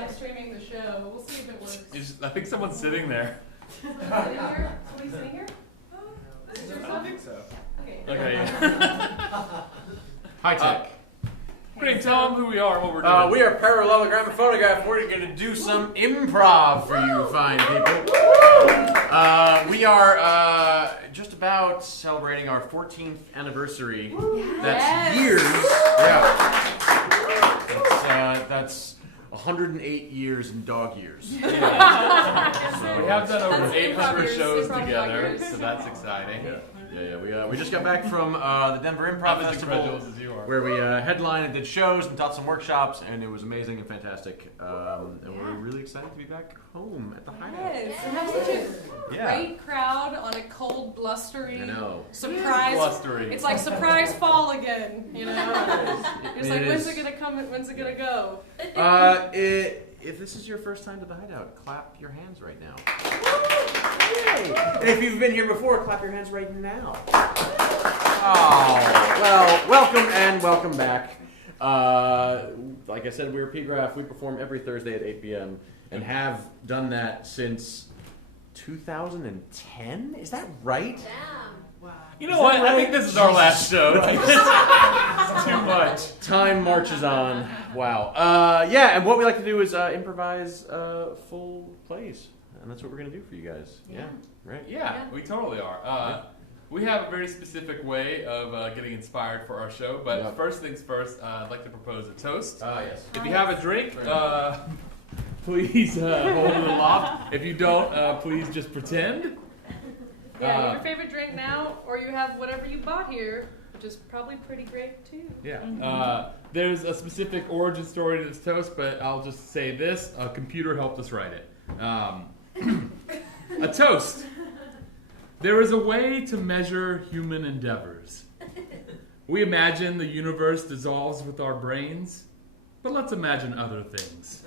live streaming the show. We'll see if it works. I think someone's sitting there. Somebody sitting here? Somebody sitting here? Oh, this is your I son? think so. Okay. Okay, yeah. High tech. Great, tell them who we are and what we're doing. We are Parallelogram and Photograph. We're going to do some improv for you fine people. We are just about celebrating our 14th anniversary. That's years. Yeah. That's 108 years in dog years. So we have done over 800 shows together, so that's exciting. Yeah. We just got back from the Denver Improv As Festival, incredulous as you are. where we headlined and did shows and taught some workshops, and it was amazing and fantastic. And we're really excited to be back home at the Hideout. Yes, and have such a great crowd on a cold, blustery surprise. Blustery. It's like surprise fall again, you know. It's like, when's it gonna come? When's it gonna go? If this is your first time to the Hideout, clap your hands right now. Yay. And if you've been here before, clap your hands right now. Oh, well, welcome and welcome back. Like I said, we're PGraph. We perform every Thursday at 8 p.m. and have done that since 2010? Is that right? Wow. You know what? I think this is our last show. It's too much. Time marches on. Wow. And what we like to do is improvise full plays. And that's what we're going to do for you guys. Yeah. Right? Yeah, we totally are. We have a very specific way of getting inspired for our show, but first things first, I'd like to propose a toast. Yes. If you have a drink, please hold it aloft. If you don't, please just pretend. Yeah, your favorite drink now, or you have whatever you bought here, which is probably pretty great too. Yeah. There's a specific origin story to this toast, but I'll just say this. A computer helped us write it. A toast. There is a way to measure human endeavors. We imagine the universe dissolves with our brains, but let's imagine other things.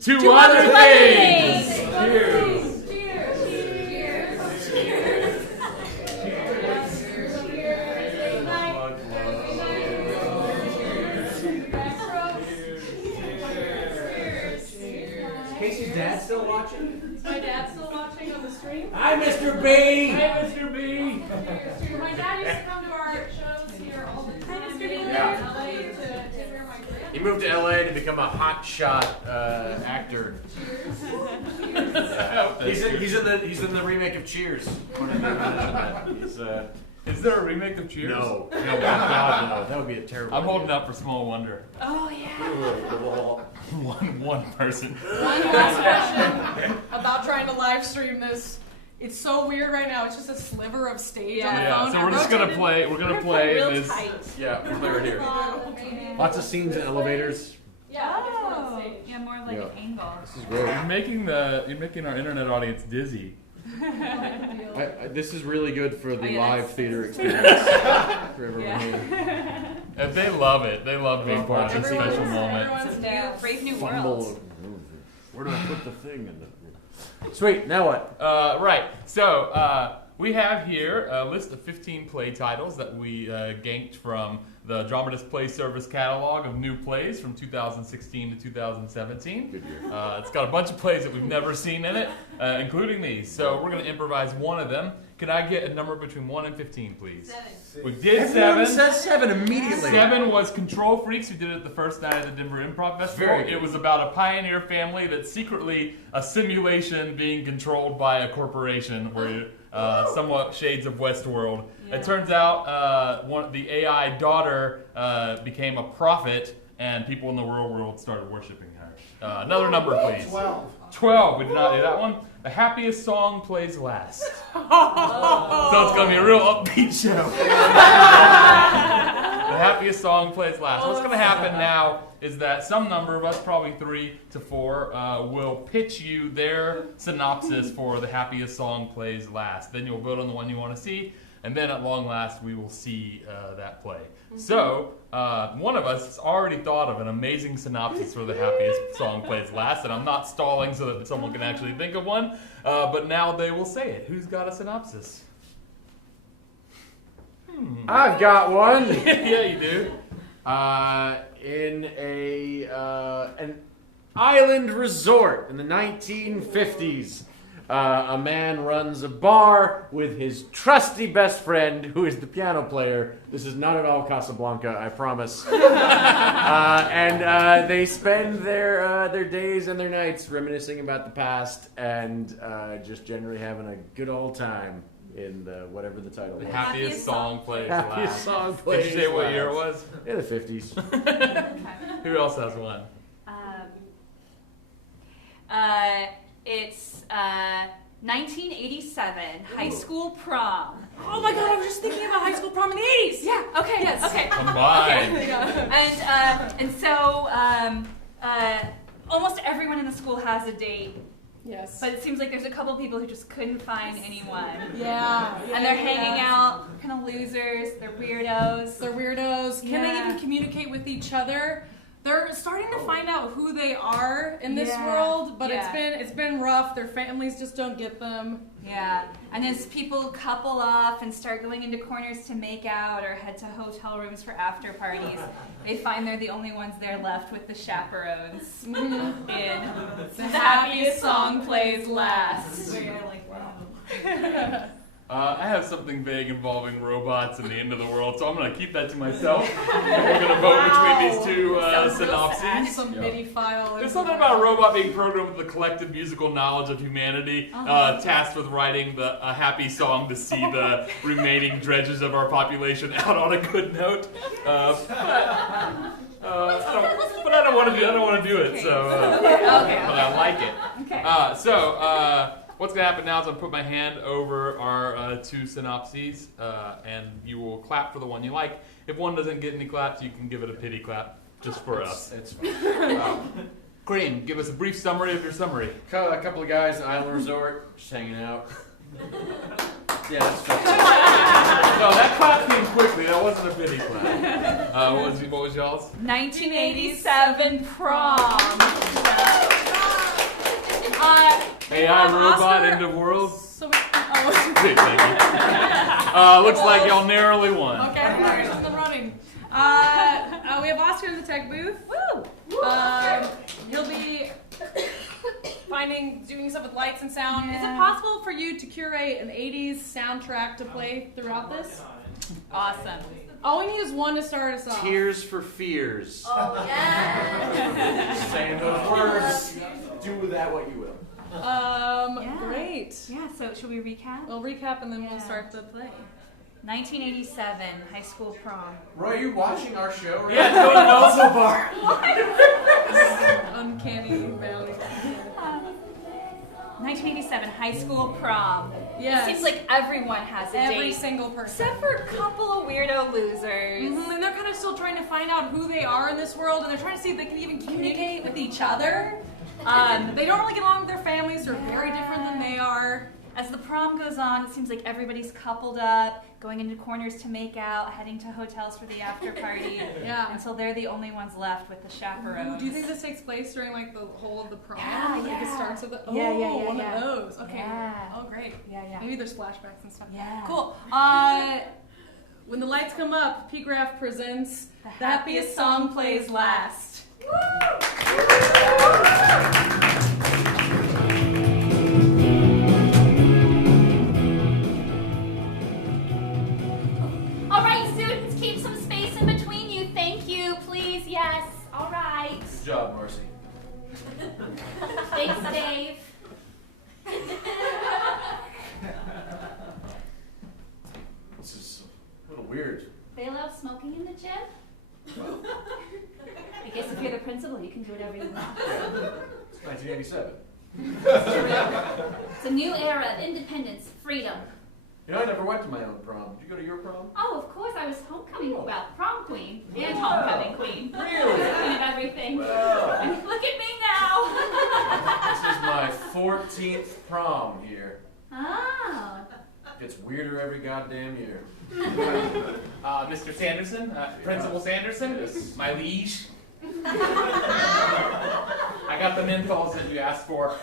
To other things! Cheers! Casey's dad still watching? Is my dad still watching on the stream? Hi, Mr. B! Hi, Mr. B! My dad used to come to our shows here all the time. Mr. B. Yeah. In LA to take care of my grandma. He moved to LA to become a hotshot actor. He's in the remake of Cheers. Is there a remake of Cheers? No, God, no. That would be a terrible. I'm holding up for Small Wonder. Oh, yeah. One person. One last question about trying to live stream this. It's so weird right now. It's just a sliver of stage on the phone. So we're just gonna play. We're gonna play this. Yeah, we'll play right here. Lots of scenes in elevators. Yeah, on stage. Yeah, more like an angle. This is great. You're making our internet audience dizzy. This is really good for the live theater experience. For everyone here. And they love it. They love being part of this special moment. Everyone's new, brave new Fumble. world. Where do I put the thing in the... Sweet, now what? Right. So we have here a list of 15 play titles that we ganked from the Dramatist Play Service catalog of new plays from 2016 to 2017. Good year. It's got a bunch of plays that we've never seen in it, including these. So we're going to improvise one of them. Can I get a number between 1 and 15, please? 7. We did Everyone 7. says 7 immediately. 7 was Control Freaks. We did it the first night at the Denver Improv Festival. Very good. It was about a pioneer family that's secretly a simulation being controlled by a corporation where somewhat shades of Westworld. Yeah. It turns out the AI daughter became a prophet and people in the real world started worshiping her. Another number, please. 12. We did not do that one. The happiest song plays last. So it's going to be a real upbeat show. The happiest song plays last. What's going to happen now is that some number of us, probably 3 to 4, will pitch you their synopsis for the happiest song plays last. Then you'll vote on the one you want to see, and then at long last we will see that play. So one of us has already thought of an amazing synopsis for the happiest song plays last, and I'm not stalling so that someone can actually think of one, but now they will say it. Who's got a synopsis? I've got one. Yeah, you do. In a island resort in the 1950s. A man runs a bar with his trusty best friend, who is the piano player. This is not at all Casablanca, I promise. And they spend their days and their nights reminiscing about the past and just generally having a good old time in whatever the title The was. happiest song plays Happiest last. song Did plays you say what last. year it was? In the 50s. Who else has one? It's 1987, high school prom. Oh my god, I was just thinking about high school prom in the 80s. Yeah, okay, Yes. okay. Combined. And so almost everyone in the school has a date, Yes. but it seems like there's a couple people who just couldn't find anyone. Yeah. And they're hanging out, kind of losers, they're weirdos. They're weirdos. Can they Yeah. even communicate with each other? They're starting to find out who they are in this Yeah. world, but Yeah. it's been rough. Their families just don't get them. Yeah, and as people couple off and start going into corners to make out or head to hotel rooms for after parties, they find they're the only ones there left with the chaperones. In The Happiest Song Plays Last. I have something vague involving robots and the end of the world, so I'm going to keep that to myself. And we're going to vote between these two synopses. Some MIDI file. There's something about a robot being programmed with the collective musical knowledge of humanity, tasked with writing a happy song to see the remaining dredges of our population out on a good note. But I don't want to do it. So, Okay. but I like it. Okay. What's going to happen now is I'll put my hand over our two synopses, and you will clap for the one you like. If one doesn't get any claps, you can give it a pity clap, just for us. It's fine. Green, give us a brief summary of your summary. A couple of guys at Island Resort, just hanging out. Yeah, that's true. No, that clap came quickly. That wasn't a pity clap. What was y'all's? 1987 prom. AI robot, Oscar- end of world. So Great, thank you. Looks like y'all narrowly won. okay, we're in the running. We have Oscar in the tech booth. Woo! He'll be doing stuff with lights and sound. Is it Yeah. possible for you to curate an 80s soundtrack to play throughout this? Awesome. All we need is one to start us off. Tears for Fears. Oh, yeah. Saying those words. Do with that what you will. Yeah. Great. Yeah, so should we recap? We'll recap and then we'll Yeah. start the play. 1987, high school prom. Roy, are you watching our show right Yeah, it's going well so far. Uncanny valley. 1987, high school prom. Yes. It seems like everyone has a Every date. single person. Except for a couple of weirdo losers. And they're kind of still trying to find out who they are in this world, and they're trying to see if they can even communicate with each other. They don't really get along with their families. They're very different than they are. As the prom goes on, it seems like everybody's coupled up, going into corners to make out, heading to hotels for the after party. Yeah. Until they're the only ones left with the chaperones. Do you think this takes place during like the whole of the prom? Yeah, Like it yeah. starts with the Yeah, one yeah. of those. Okay. Yeah. Oh, great. Yeah. Maybe there's flashbacks and stuff. Yeah. Cool. When the lights come up, PGraph presents The The Happiest Song Plays Last. All right, students, keep some space in between you. Thank you, please. Yes. All right. Good job, Marcy. Thanks, Dave. This is a little weird. They allow smoking in the gym? I guess if you're the principal, you can do whatever you want. It's 1987. It's a new era of independence, freedom. You know, I never went to my own prom. Did you go to your prom? Oh, of course, I was homecoming, well, prom queen and homecoming queen. Really? Queen of everything. Wow. Look at me now. This is my 14th prom here. Oh. Gets weirder every goddamn year. Mr. Sanderson, Principal Sanderson, Yes. my liege. I got the menthols that you asked for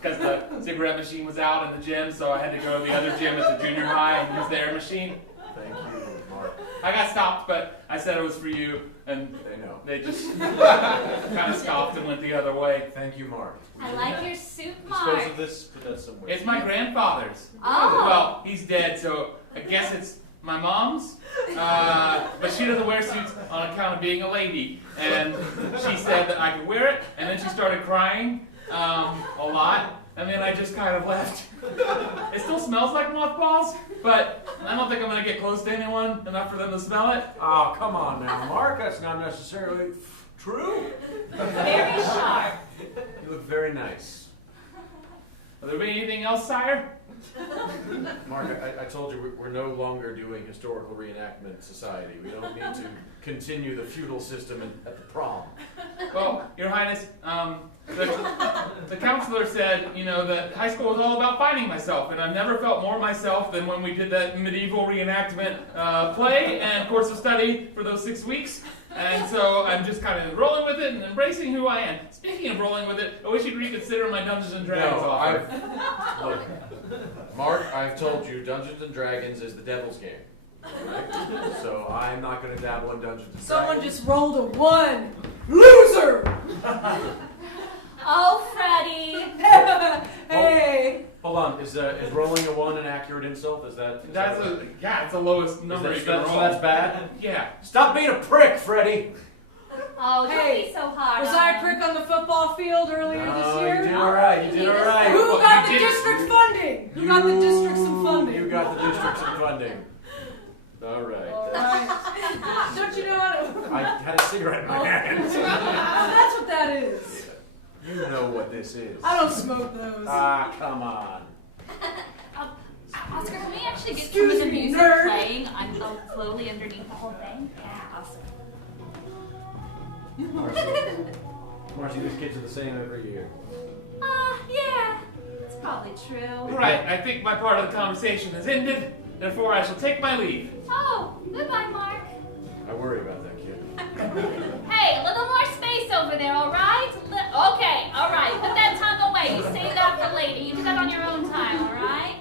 because the cigarette machine was out in the gym, so I had to go to the other gym at the junior high and use their machine. Thank you, Mark. I got stopped, but I said it was for you, and They know. they just kind of scoffed and went the other way. Thank you, Mark. I like your suit, Dispose Mark. of this, put that somewhere. It's my grandfather's. Oh. Well, he's dead, so I guess it's my mom's. But she doesn't wear suits on account of being a lady. And she said that I could wear it, and then she started crying a lot. And then I just kind of left. It still smells like mothballs, but I don't think I'm going to get close to anyone enough for them to smell it. Oh, come on now, Mark. That's not necessarily true. Very sharp. You look very nice. Will there be anything else, sire? Mark, I told you we're no longer doing historical reenactment society. We don't need to continue the feudal system at the prom. Well, Your Highness, the counselor said, that high school was all about finding myself, and I've never felt more myself than when we did that medieval reenactment play and course of study for those 6 weeks. And so I'm just kind of rolling with it and embracing who I am. Speaking of rolling with it, I wish you'd reconsider my Dungeons and Dragons offer. Look, Mark, I've told you Dungeons and Dragons is the devil's game. Right? So I'm not going to dabble in Dungeons and Dragons. Someone just rolled a 1. Loser! Oh, Freddie. Hey! Hold on, is rolling a 1 an accurate insult? Is that? It's the lowest number you can roll. So that's bad? Yeah. Stop being a prick, Freddie! Oh, don't Hey, be so hard. Was on I a him. prick on the football field earlier this Oh, year? you did alright, you did alright. Who Well, got you the did- district funding? Who got the district some funding? You got the district some funding. Alright. Alright. Don't you know how to... I had a cigarette in my hand. Oh, that's what that is. You know what this is. I don't smoke those. Ah, come on. Oscar, can we actually get Excuse some of the me, music nerd. playing slowly underneath the whole thing? Yeah, awesome. Marcy, these kids are the same every year. Yeah. It's probably true. Right, I think my part of the conversation has ended. Therefore, I shall take my leave. Oh, goodbye, Mark. I worry about that kid. Hey, a little more space over there, all right? Okay, all right. Put that tongue away. You save that for later. You do that on your own time, all right?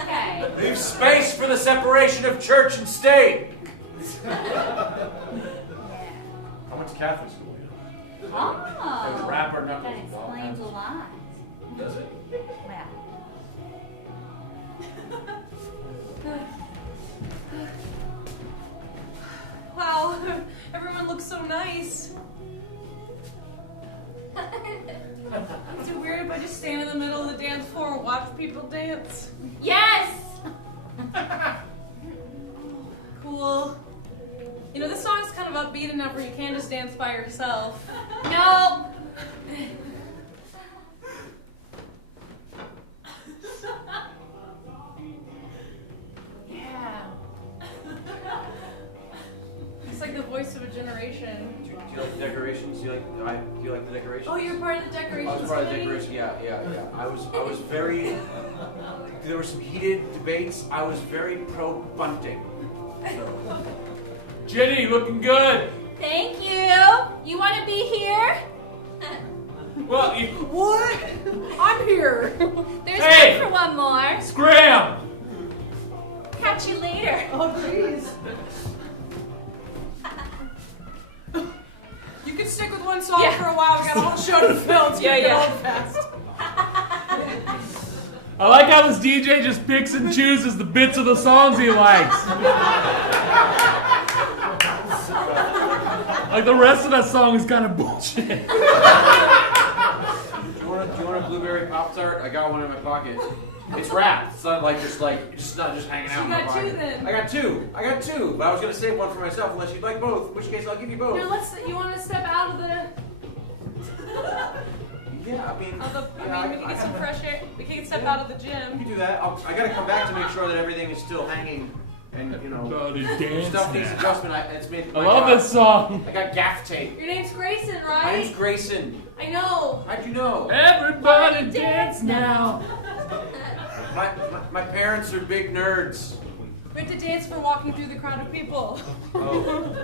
Okay. Leave space for the separation of church and state. Yeah. I went to Catholic school, They would Oh. wrap our knuckles That with all explains kinds a of- lot. Does it? Well. Wow, everyone looks so nice. Is it weird if I just stand in the middle of the dance floor and watch people dance? Yes! Cool. This song is kind of upbeat enough where you can just dance by yourself. No. Yeah. It's like the voice of a generation. Do you like the decorations? Do you like the decorations? Oh, you're part of the I decorations was part of the committee? decoration. Yeah. I was very. There were some heated debates. I was very pro bunting. Jenny, looking good. Thank you. You want to be here? Well, What? I'm here. There's Hey! time for one more. scram. Catch you later. Oh, jeez. You can stick with one song Yeah. for a while. We got a whole show to fill. It's gonna get old fast. I like how this DJ just picks and chooses the bits of the songs he likes. Like the rest of that song is kind of bullshit. Do you want a blueberry Pop-Tart? I got one in my pocket. It's wrapped. It's not like it's not just hanging out in You my got pocket. two then. I got two. But I was gonna save one for myself unless you'd like both. In which case I'll give you both. You want to step out of the... Yeah, I mean. we can get some fresh air. We can step out of the You gym. can do that. I gotta come back to make sure that everything is still hanging, and stuff needs adjustment. It's made. I love this song. I got gaff tape. Your name's Grayson, My name's right? Grayson. I know. How'd you know? Everybody dance now. My parents are big nerds. We have to dance for walking through the crowd of people. Oh.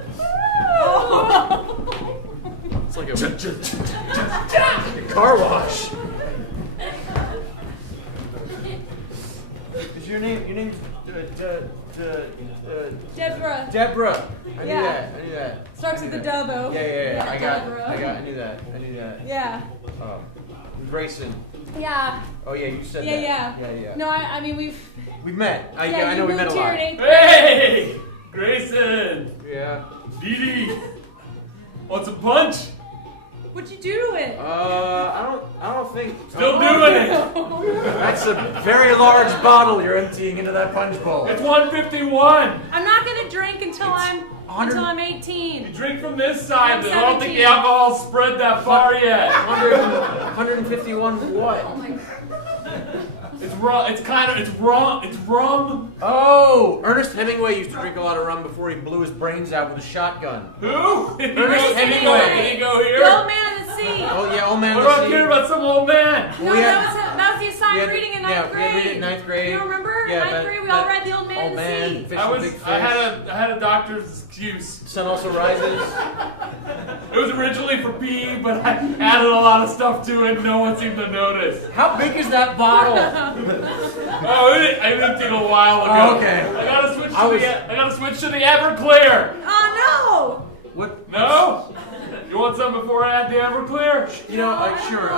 It's like a car wash. Is your name's Deborah. Deborah. I knew Yeah. that. I knew that. Starts with the W. Yeah. Deborah. I knew that. Yeah. Grayson. Yeah. Oh yeah, you said Yeah, that. yeah. Yeah. No, I mean we've. We've met. I you know we met a moved here lot. in 8th grade. Hey, Grayson, Yeah. Dee Dee, want some punch? What'd you do to it? I don't think. Still doing it. That's a very large bottle you're emptying into that punch bowl. It's 151. I'm not gonna drink until I'm 100 You 18. drink from this side, I'm but I don't think 17. the alcohol's spread that far yet. 151 what? Oh my god. It's rum. It's rum. It's rum. Oh, Ernest Hemingway used to drink a lot of rum before he blew his brains out with a shotgun. Who? Ernest Hemingway. Can he go here? The old man in the sea. Oh yeah, old man. What about hearing about some old man? No, we had- that was the assigned we had- reading in yeah, ninth we grade. had read it in ninth grade. You remember? Yeah, Ninth but- grade, we all but- read The Old Man Old in the Man, Sea. Fish I and Big Fish. had a doctor's excuse. Sun also rises. It was originally for pee, but I added a lot of stuff to it. No one seemed to notice. How big is that bottle? Oh, I emptied a while ago. Oh, okay. I gotta switch to the Everclear. Oh What? No? You want some before I add the Everclear? You know, sure.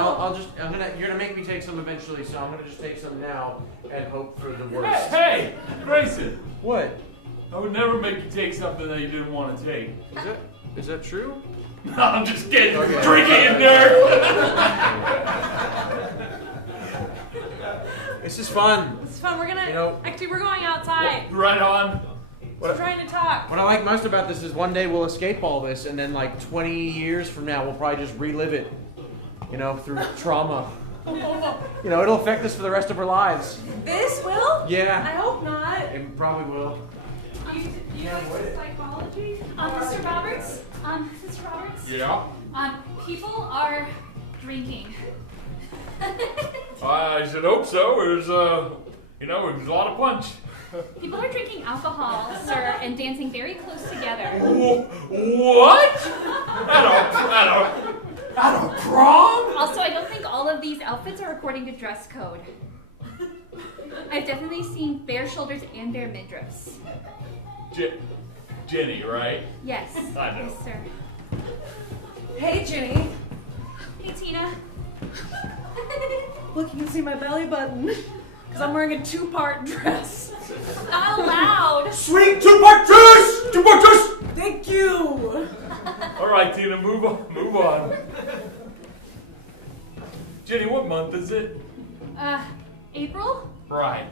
You're gonna make me take some eventually, so I'm gonna just take some now and hope for the worst. Hey, Grayson. What? I would never make you take something that you didn't want to take. Is that true? No, I'm just kidding. Okay. Drinking it, nerd. This is fun. no! It's fun. We're gonna. You know- Actually, we're going outside. Right on. We're trying to talk. What I like most about this is one day we'll escape all this, and then like 20 years from now we'll probably just relive it. You know, through trauma. You know, it'll affect us for the rest of our lives. This will? Yeah. I hope not. It probably will. You like psychology? Mr. Roberts? Mr. Roberts? Yeah. People are drinking. I should hope so. There's there's a lot of punch. People are drinking alcohol, sir, and dancing very close together. What? At a prom? Also, I don't think all of these outfits are according to dress code. I've definitely seen bare shoulders and bare midriffs. Jenny, right? Yes. I know. Yes, sir. Hey, Jenny. Hey, Tina. Look, you can see my belly button. Because I'm wearing a 2-part dress. Not allowed. Sweet two-part dress! Two-part dress! Thank you. All right, Tina, move on. Jenny, what month is it? April? Right.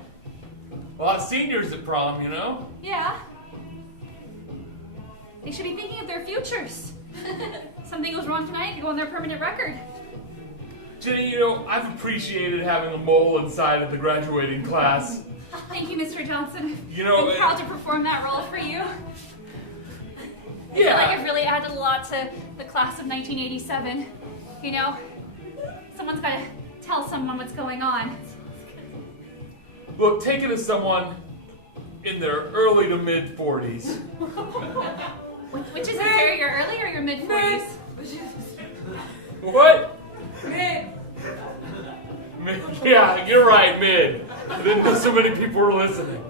A lot of seniors at prom, you know? Yeah. They should be thinking of their futures. Something goes wrong tonight, it could go on their permanent record. Jenny, I've appreciated having a mole inside of the graduating class. Thank you, Mr. Johnson. I'm proud to perform that role for you. I feel like I've really added a lot to the class of 1987. Someone's got to tell someone what's going on. Look, take it as someone in their early to mid 40s. Which is it, sir? Your early or your mid-40s? What? Mid. Yeah, you're right, mid. I didn't know so many people were listening.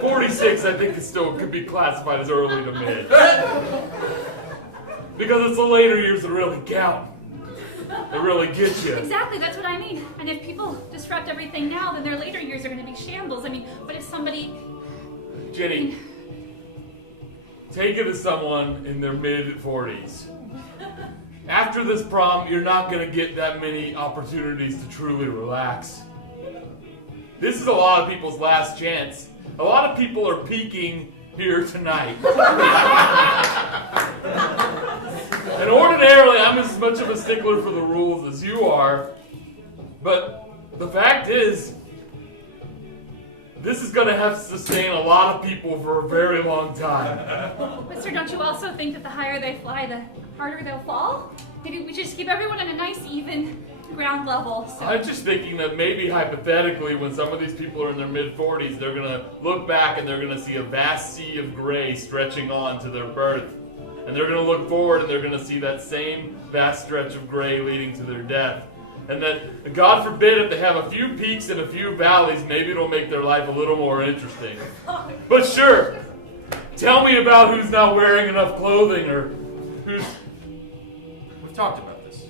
46, I think, could be classified as early to mid. Because it's the later years that really count. They really get you. Exactly, that's what I mean. And if people disrupt everything now, then their later years are going to be shambles. I mean, what if somebody... Jenny, take it as someone in their mid 40s. After this prom, you're not going to get that many opportunities to truly relax. This is a lot of people's last chance. A lot of people are peaking here tonight. And ordinarily, I'm as much of a stickler for the rules as you are. But the fact is, this is going to have to sustain a lot of people for a very long time. But sir, don't you also think that the higher they fly, the harder they'll fall? Maybe we just keep everyone on a nice, even ground level. So. I'm just thinking that maybe hypothetically, when some of these people are in their mid-40s, they're going to look back and they're going to see a vast sea of gray stretching on to their birth. And they're going to look forward and they're going to see that same vast stretch of gray leading to their death. And that, God forbid, if they have a few peaks and a few valleys, maybe it'll make their life a little more interesting. But sure, tell me about who's not wearing enough clothing or who's... We've talked about this.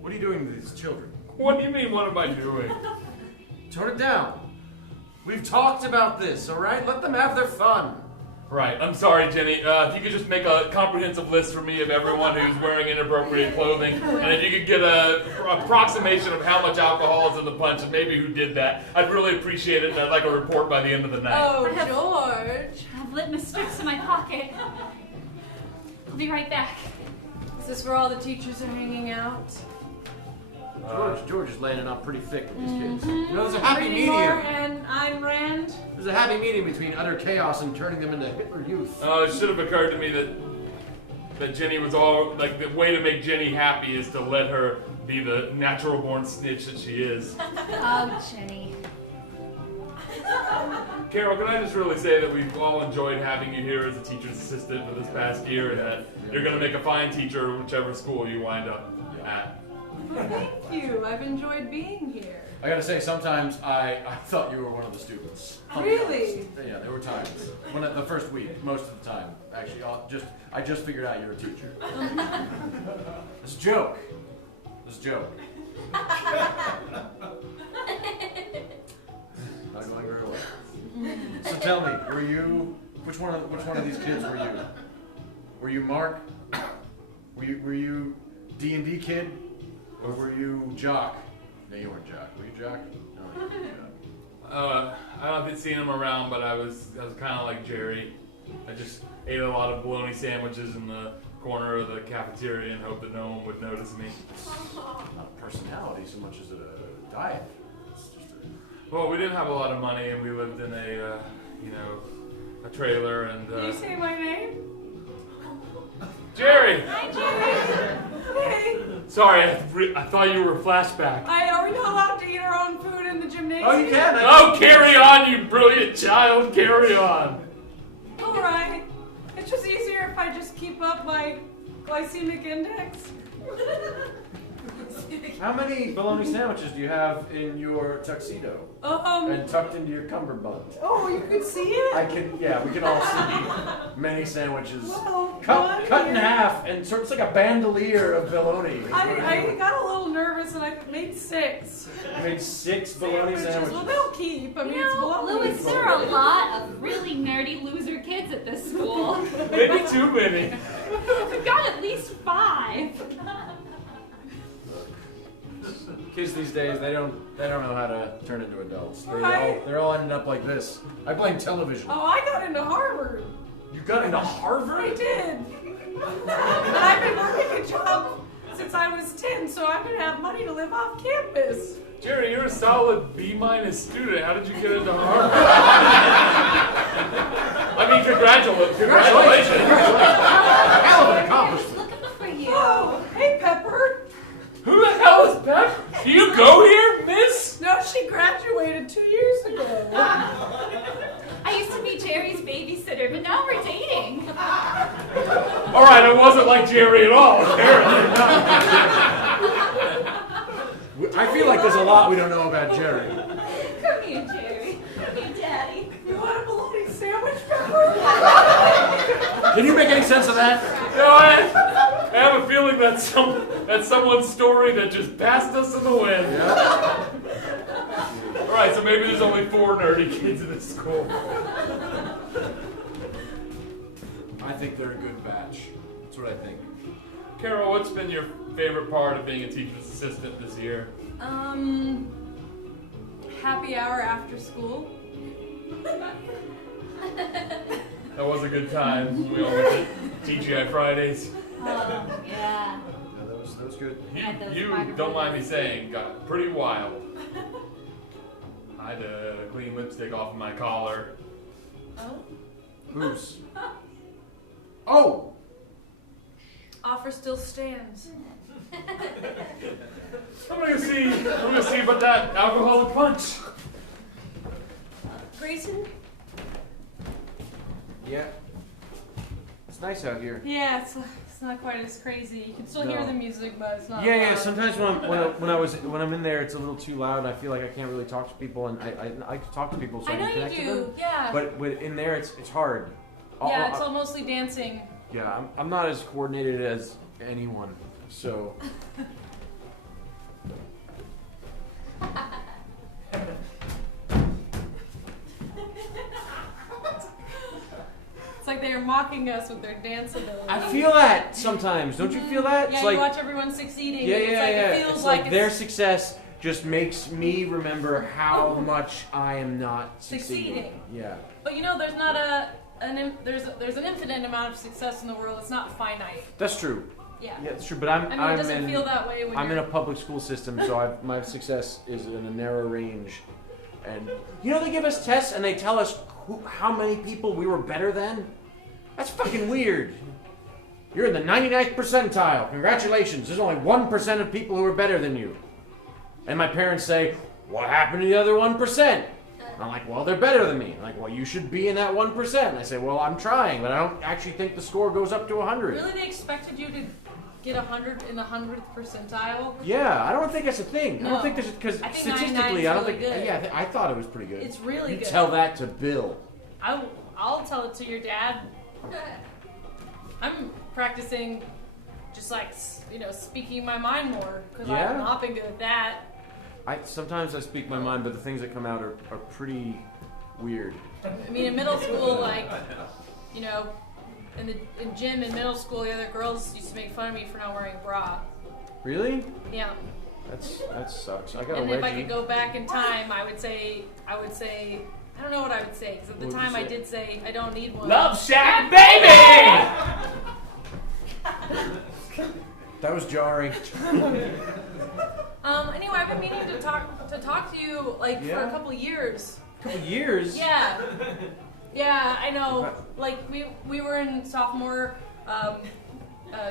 What are you doing to these children? What do you mean, what am I doing? Tone it down. We've talked about this, all right? Let them have their fun. Right, I'm sorry, Jenny. If you could just make a comprehensive list for me of everyone who's wearing inappropriate clothing, and if you could get an approximation of how much alcohol is in the punch and maybe who did that, I'd really appreciate it, and I'd like a report by the end of the night. Oh, George. I have litmus strips in my pocket. I'll be right back. Is this where all the teachers are hanging out? George is landing up pretty thick with these kids. You know, there's a happy Reading more medium. and Ayn Rand. There's a happy medium between utter chaos and turning them into Hitler Youth. It should have occurred to me that Jenny was all, like, the way to make Jenny happy is to let her be the natural born snitch that she is. Oh, Jenny. Carol, can I just really say that we've all enjoyed having you here as a teacher's assistant for this past year, and that you're going to make a fine teacher whichever school you wind up at. Thank you. I've enjoyed being here. I gotta say, sometimes I thought you were one of the students. Really? Yeah, there were times. The first week, most of the time. Actually, I just figured out you're a teacher. It's a joke. It's a joke. Not going very well. So tell me, which one of these kids were you? Were you Mark? Were you D&D kid? Or were you Jock? No, you weren't Jock. Were you Jock? No, you weren't Jock. I haven't seen him around, but I was kind of like Jerry. I just ate a lot of bologna sandwiches in the corner of the cafeteria and hoped that no one would notice me. Not a personality so much as a diet. It's just Well, we didn't have a lot of money, and we lived in a trailer, and... Can you say my name? Jerry! Hi, Jerry. Hey. Sorry, I thought you were flashback. Are we not allowed to eat our own food in the gymnasium? Oh, you can. Oh, carry on, you brilliant child, carry on. All right. It's just easier if I just keep up my glycemic index. How many bologna sandwiches do you have in your tuxedo? And tucked into your cummerbund? Oh, you can see it? We can all see many sandwiches. Well, Cut in half, and sort of it's like a bandolier of bologna. I got a little nervous and I made 6. You made 6 bologna sandwiches. Well, they'll keep. I mean, it's bologna. Louis, there are a lot of really nerdy loser kids at this school. Maybe too many. We've got at least 5. Kids these days, they don't know how to turn into adults. Right. They're all ending up like this. I blame television. Oh, I got into Harvard. You got into Harvard? I did. And I've been working a job since I was 10, so I'm going to have money to live off campus. Jerry, you're a solid B- student. How did you get into Harvard? I mean, congratulations. Hell of an accomplishment. Looking for you. Oh, hey, Pepper. Who the hell is Pep? Do you go here, miss? No, she graduated 2 years ago. I used to be Jerry's babysitter, but now we're dating. All right, I wasn't like Jerry at all, apparently. I feel like there's a lot we don't know about Jerry. Come here, Jerry. Come here, Daddy. You want a bologna sandwich, Pepper? Can you make any sense of that? No, I have a feeling that's someone's story that just passed us in the wind. Yeah. All right, so maybe there's only 4 nerdy kids in this school. I think they're a good batch. That's what I think. Carol, what's been your favorite part of being a teacher's assistant this year? Happy hour after school. That was a good time. We all went to TGI Fridays. Oh, yeah. Yeah, that was good. You don't mind me saying, got pretty wild. I had to clean lipstick off of my collar. Oh? Who's? Oh! Offer still stands. I'm gonna see about that alcoholic punch. Grayson? Yeah. It's nice out here. Yeah, it's It's not quite as crazy. You can still hear the music, but it's not. Yeah. loud. Sometimes when I'm in there, it's a little too loud, and I feel like I can't really talk to people, and I talk to people, so I I know can you connect to do. them. Yeah. But in there, it's hard. Yeah, it's all mostly dancing. Yeah, I'm not as coordinated as anyone, so. It's like they're mocking us with their dance ability. I feel that sometimes. Don't you feel that? Yeah, It's you like, watch everyone succeeding. yeah. It feels It's like like their success just makes me remember how much I am not succeeding. Yeah. But you know, there's not there's an infinite amount of success in the world. It's not finite. That's true. Yeah. Yeah, it's true. But I'm it doesn't feel that way when I'm you're in a public school system, so my success is in a narrow range. And you know, they give us tests and they tell us how many people we were better than. That's fucking weird. You're in the 99th percentile. Congratulations. There's only 1% of people who are better than you. And my parents say, what happened to the other 1%? And I'm like, well, they're better than me. I'm like, well, you should be in that 1%. And I say, well, I'm trying, but I don't actually think the score goes up to 100. Really, they expected you to get 100 in the 100th percentile? Yeah, I don't think that's a thing. I No. don't think there's because I think statistically, 99's I don't really think. good. Yeah, I thought it was pretty good. It's really you good. Tell that to Bill. I'll tell it to your dad. I'm practicing, just like speaking my mind more because Yeah? I've not been good at that. Sometimes I speak my mind, but the things that come out are pretty weird. I mean, in middle school, like in gym in middle school, the other girls used to make fun of me for not wearing a bra. Really? Yeah. That sucks. I got And a if I wedgie. could go back in time, I would say, I don't know what I would say, because at the What would time you I say? did say I don't need one. Love Shack, baby! That was jarring. Anyway, I've been meaning to talk to you for Yeah? a couple years. A couple years. Yeah. Yeah, I know. Like we were in sophomore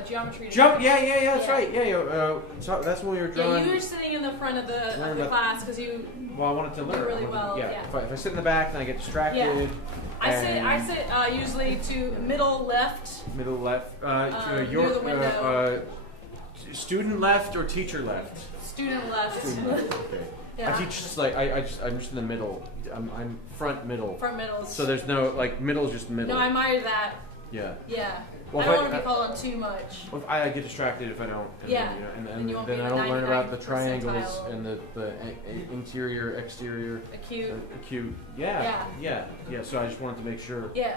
geometry. Jump. Yeah. That's Yeah. right. Yeah. So that's when we were Yeah, drawing. you were sitting in the front of the Learn about- class because you. Well, I wanted to learn. really I wanted to- well, yeah. If I sit in the back, then I get distracted. Yeah. I and sit usually to middle left. Middle left. Near the window. Student left or teacher left? Student left. Student left. Okay. Yeah. I teach just I'm just in the middle. I'm front middle. Front middles. So there's no middle's just middle. No, I admire that. Yeah. Yeah. Well, I if don't want to be called on too much. Well, I get distracted if I don't. And Yeah. Then, Then you won't then be I in the don't learn about the 99th triangles percentile. and the interior, exterior, Acute. acute. Yeah. So I just wanted to make sure. Yeah.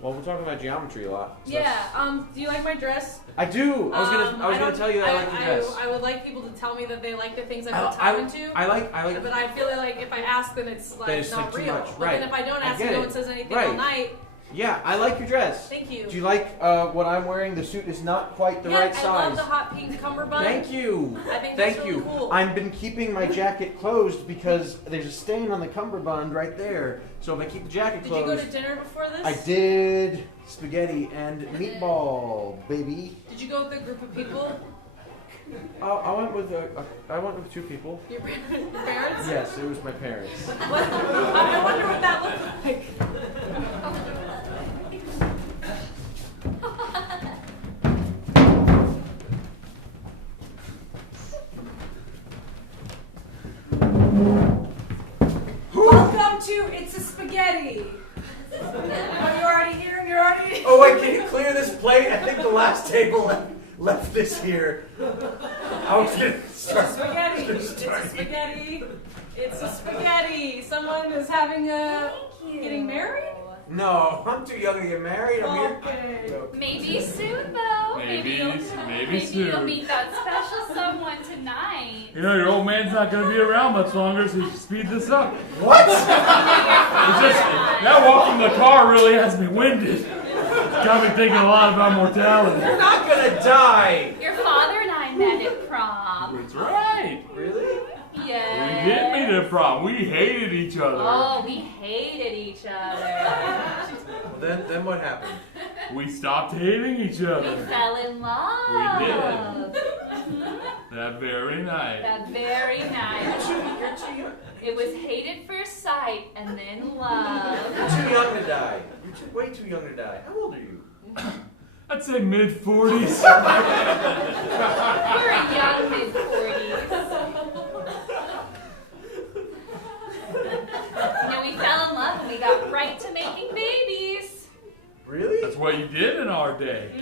Well, we're talking about geometry a lot. So Yeah. that's- Do you like my dress? I do. I was gonna don't- tell you that I like your dress. I would like people to tell me that they like the things I I put time into. I like. But I feel like if I ask, then it's like Then it's, not like, too real. much. But Right. then if I don't I ask, get and no it. one says anything Right. all night. Yeah, I like your dress. Thank you. Do you like what I'm wearing? The suit is not quite the right I size. love the hot pink cummerbund. Thank you. I think Thank that's you. really cool. I've been keeping my jacket closed because there's a stain on the cummerbund right there. So if I keep the jacket Did you closed, go to dinner before this? I did spaghetti and meatball, baby. Did you go with a group of people? I went with two people. Your parents? Yes, it was my parents. What? I wonder what that looked like. Welcome to It's a Spaghetti. Oh, you're already here and you're already. Oh wait, can you clear this plate? I think the last table left this here. I was gonna start. Spaghetti. It's a spaghetti. It's a spaghetti. Someone is having a getting married. No, I'm too young to get married. Okay. Maybe soon, though. Maybe Maybe soon. you'll meet that special someone tonight. You know, your old man's not going to be around much longer, so you should speed this up. What? It's just, that walk from the car really has me winded. It's got me thinking a lot about mortality. You're not gonna die. Your father and I met at prom. That's right. Really? Yes. We did meet at prom. We hated each other. Oh, we hated each other. Then what happened? We stopped hating each We other. fell in love. We did. That very night. That very night. You're too young. It was hate at first sight and then love. You're too young to die. You're way too young to die. How old are you? I'd say mid-40s. We're a young mid-40s. We fell in love and we got right to making babies. Really? That's what you did in our day.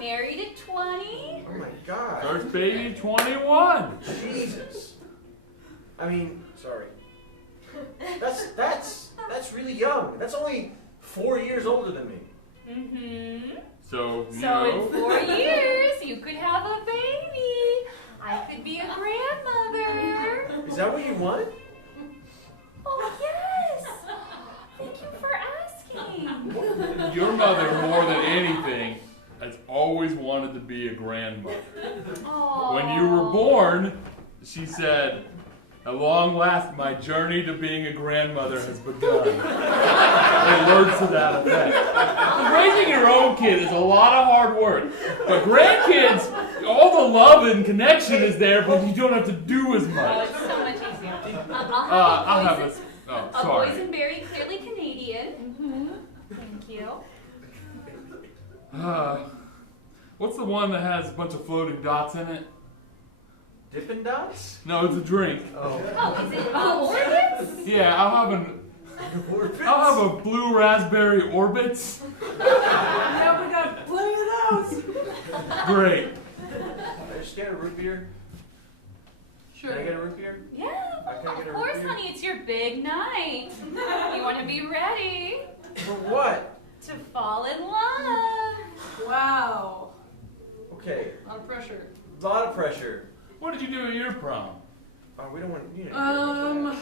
Married at 20. Oh my God. First baby, 21. Jesus. I mean, sorry. That's really young. That's only 4 years older than me. So, you So in know. 4 years, you could have a baby. I could be a grandmother. Is that what you want? Oh, yes. Thank you for asking. Your mother, more than anything, has always wanted to be a grandmother. Aww. When you were born, she said, "At long last, my journey to being a grandmother has begun." And words to that effect. Raising your own kid is a lot of hard work. But grandkids, all the love and connection is there, but you don't have to do as Oh, much. it's so much easier. I'll have a... Oh, A sorry. boysenberry, clearly Canadian. Thank you. What's the one that has a bunch of floating dots in it? Dippin' Dots? No, it's a drink. Oh. Oh, is it orbits? Yeah, I'll have a blue raspberry orbits. Yeah, we got plenty of those. Great. I just get a root beer. Sure. Can I get a root beer? Yeah, Can I get a of course, root beer? honey. It's your big night. You want to be ready For what? to fall in love. Wow. Okay. A lot of pressure. A lot of pressure. What did you do at your prom? We don't want you to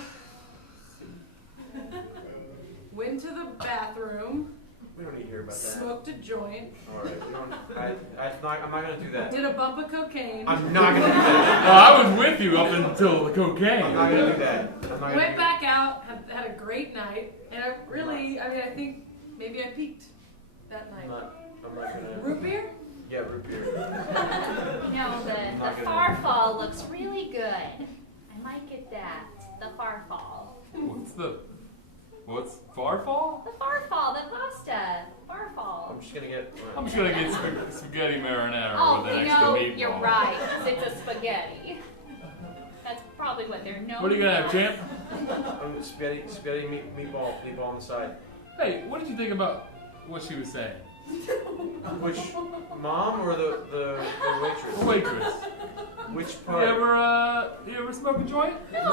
Went to the bathroom, We don't need to hear about that. smoked a joint, All right. We don't, I'm not going to do that. did a bump of cocaine, I'm not going to do that. Well, I was with you up until the cocaine. I'm not going to do that. I'm not gonna went do back out, had a great night, and I think maybe I peaked that night. I'm not going to. Root beer? Yeah, root beer. No, the Not gonna- far fall looks really good. I might get that. The far fall. What's Farfall? The far fall, the pasta. Far fall. I'm just going to get. I'm just gonna get spaghetti marinara Oh, with an you extra know, meatball. you're right. It's a spaghetti. That's probably what they're known What are you gonna have, for. champ? Spaghetti meatball on the side. Hey, what did you think about what she was saying? Which mom or the waitress? The waitress. Which You part? ever smoke a joint? No!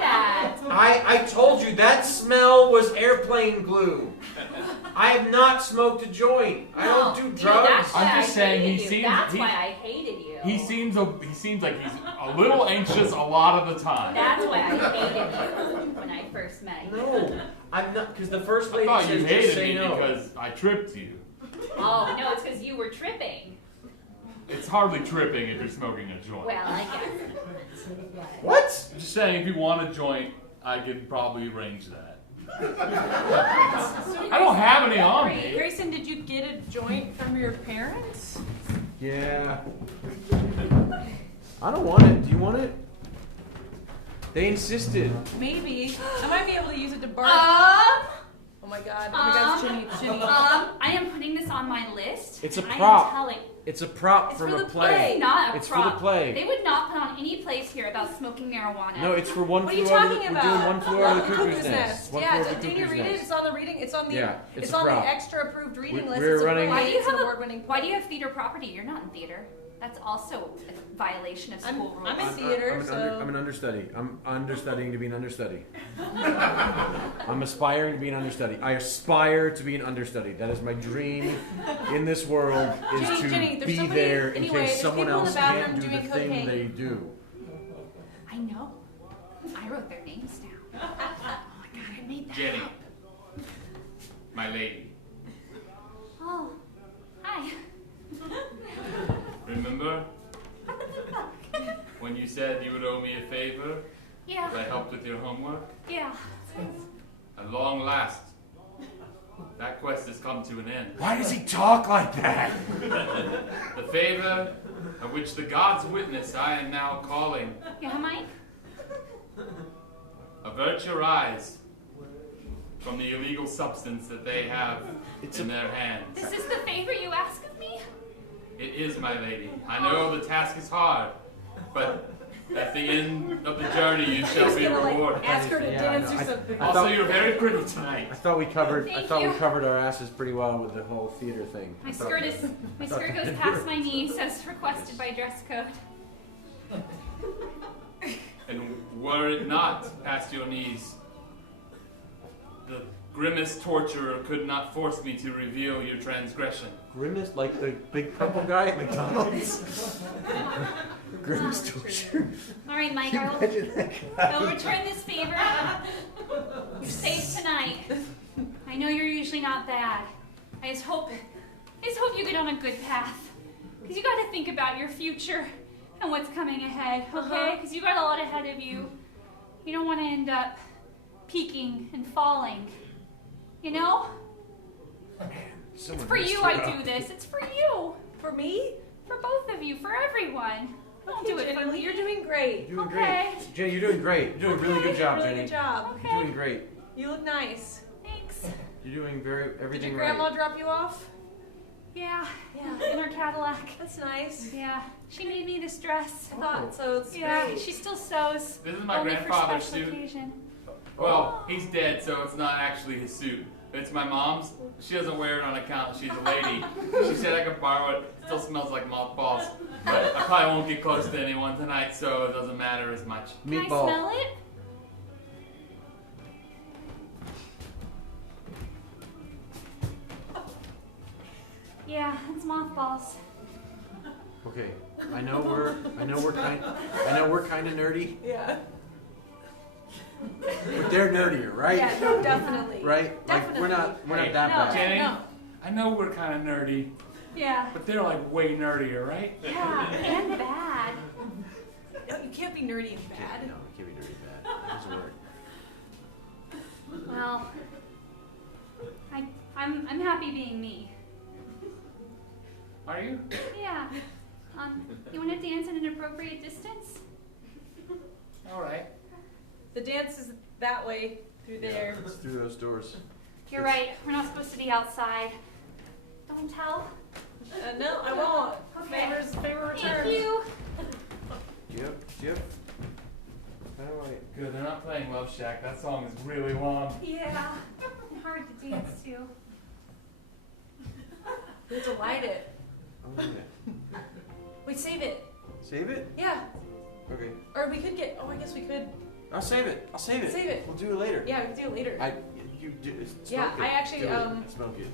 That. I told you that smell was airplane glue. I have not smoked a joint. I don't do drugs. That's why I'm just I saying hated he you. seems- That's he- why I hated you. He seems like he's a little anxious a lot of the time. That's why I hated you when I first met you. No, I'm not. Because the first I lady thought said you just hated say me no. because I tripped you. Oh no, it's because you were tripping. It's hardly tripping if you're smoking a joint. Well, I guess. What? I'm just saying, if you want a joint, I could probably arrange that. I don't have any on me. Grayson, did you get a joint from your parents? Yeah. I don't want it. Do you want it? They insisted. Maybe. I might be able to use it to bark. Oh my god. Oh my god, Shinny. I am putting this on my list. It's a and prop. I am telling. It's a prop It's from for a the play. It's not a It's prop. for the play. They would not put on any plays here about smoking marijuana. No, it's for one What are you floor. talking We're about? doing one floor of the Cuckoo's cuckoo's nest. One Yeah, floor of the didn't you cuckoo's read it? nest. It's on the reading. It's on the. Yeah, it's it's a on prop. the extra approved reading list. we're It's a running- Why do you it's an have award-winning. Why do you have theater property? You're not in theater. That's also a violation of school rules. I'm in theater, I'm an understudy. I'm understudying to be an understudy. I'm aspiring to be an understudy. I aspire to be an understudy. That is my dream in this world, is Jenny, to there's be somebody- there in anyway, case there's someone people in else the bathroom can't do the doing thing cocaine. they do. I know. I wrote their names down. Oh my god, I made that Jenny, up. my lady, Oh, hi. remember when you said you would owe me a favor Yeah, if I helped with your homework? yeah. At long last, that quest has come to an end. Why does he talk like that? The favor of which the gods witness I am now calling. Yeah, Mike? Avert your eyes from the illegal substance that they have in their hands. Is this the favor you ask of me? It is, my lady. I know the task is hard, but at the end of the journey you shall be rewarded. Ask her to Yeah, dance I know. or something. Also, you're very pretty tonight. I thought we covered. Thank I thought you. we covered our asses pretty well with the whole theater thing. My skirt goes past my knees as requested by dress code. And were it not past your knees, the grimmest torturer could not force me to reveal your transgression. Grimace, like the big purple guy at McDonald's. Grimace torture. All right, Mike, I'll return this favor. You're safe tonight. I know you're usually not bad. I just hope you get on a good path. Because you got to think about your future and what's coming ahead, okay? Because you got a lot ahead of you. You don't want to end up peaking and falling. You know? It's for you I do this. It's for you. For me? For both of you. For everyone. Don't do it for me. You're doing great. You're doing Okay. great. Jenny, you're doing great. You're doing a really good job, Really Jenny. good job. Okay. You're doing great. You look nice. Thanks. You're doing Did everything your right. grandma drop you off? Yeah. Yeah. In her Cadillac. That's nice. Yeah. She made me this dress. I thought so. It's Yeah. great. She still sews. This is my only for grandfather's special suit. occasion. Well, he's dead, so it's not actually his suit. It's my mom's. She doesn't wear it on account she's a lady. She said I could borrow it. It still smells like mothballs. But I probably won't get close to anyone tonight, so it doesn't matter as much. Can I Meatball. smell it? Yeah, it's mothballs. Okay. I know we're kind of nerdy, Yeah. but they're nerdier, right? Yeah, no, definitely. Right? Like we're not Hey, that No. bad. Jenny, No. I know we're kind of nerdy, Yeah. but they're like way nerdier, right? Yeah, and bad. You can't be nerdy and bad. No, it can't be nerdy bad. It doesn't work. Well, I'm happy being me. Are you? Yeah. You want to dance at an appropriate distance? All right. The dance is that way through there. It's through those doors. You're right. We're not supposed to be outside. Don't tell. No, I won't. Okay. Favor Thank returns. you. Yep. How do I? Good, they're not playing Love Shack. That song is really long. Yeah. And hard to dance to. We have to light it. Oh, yeah. Wait, save it. Save it? Yeah. Okay. Or we could get. Oh, I guess we could. I'll save it. Save it. We'll do it later. Yeah, we can do it later. You do. Yeah, Smoke it. I actually, Do it. um, Smoke it.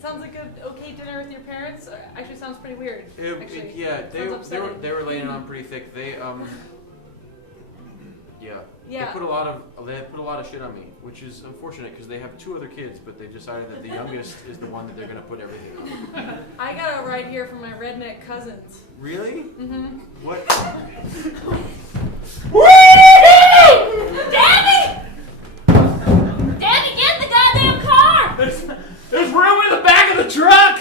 Sounds like an okay dinner with your parents. Actually, sounds pretty weird. Actually, Yeah, sounds they were upsetting. laying it on pretty thick. They yeah. Yeah. They put a lot of shit on me, which is unfortunate because they have 2 other kids, but they decided that the youngest is the one that they're gonna put everything on. I got a ride here from my redneck cousins. Really? Mm-hmm. What? Danny! Danny, get in the goddamn car! There's room in the back of the truck!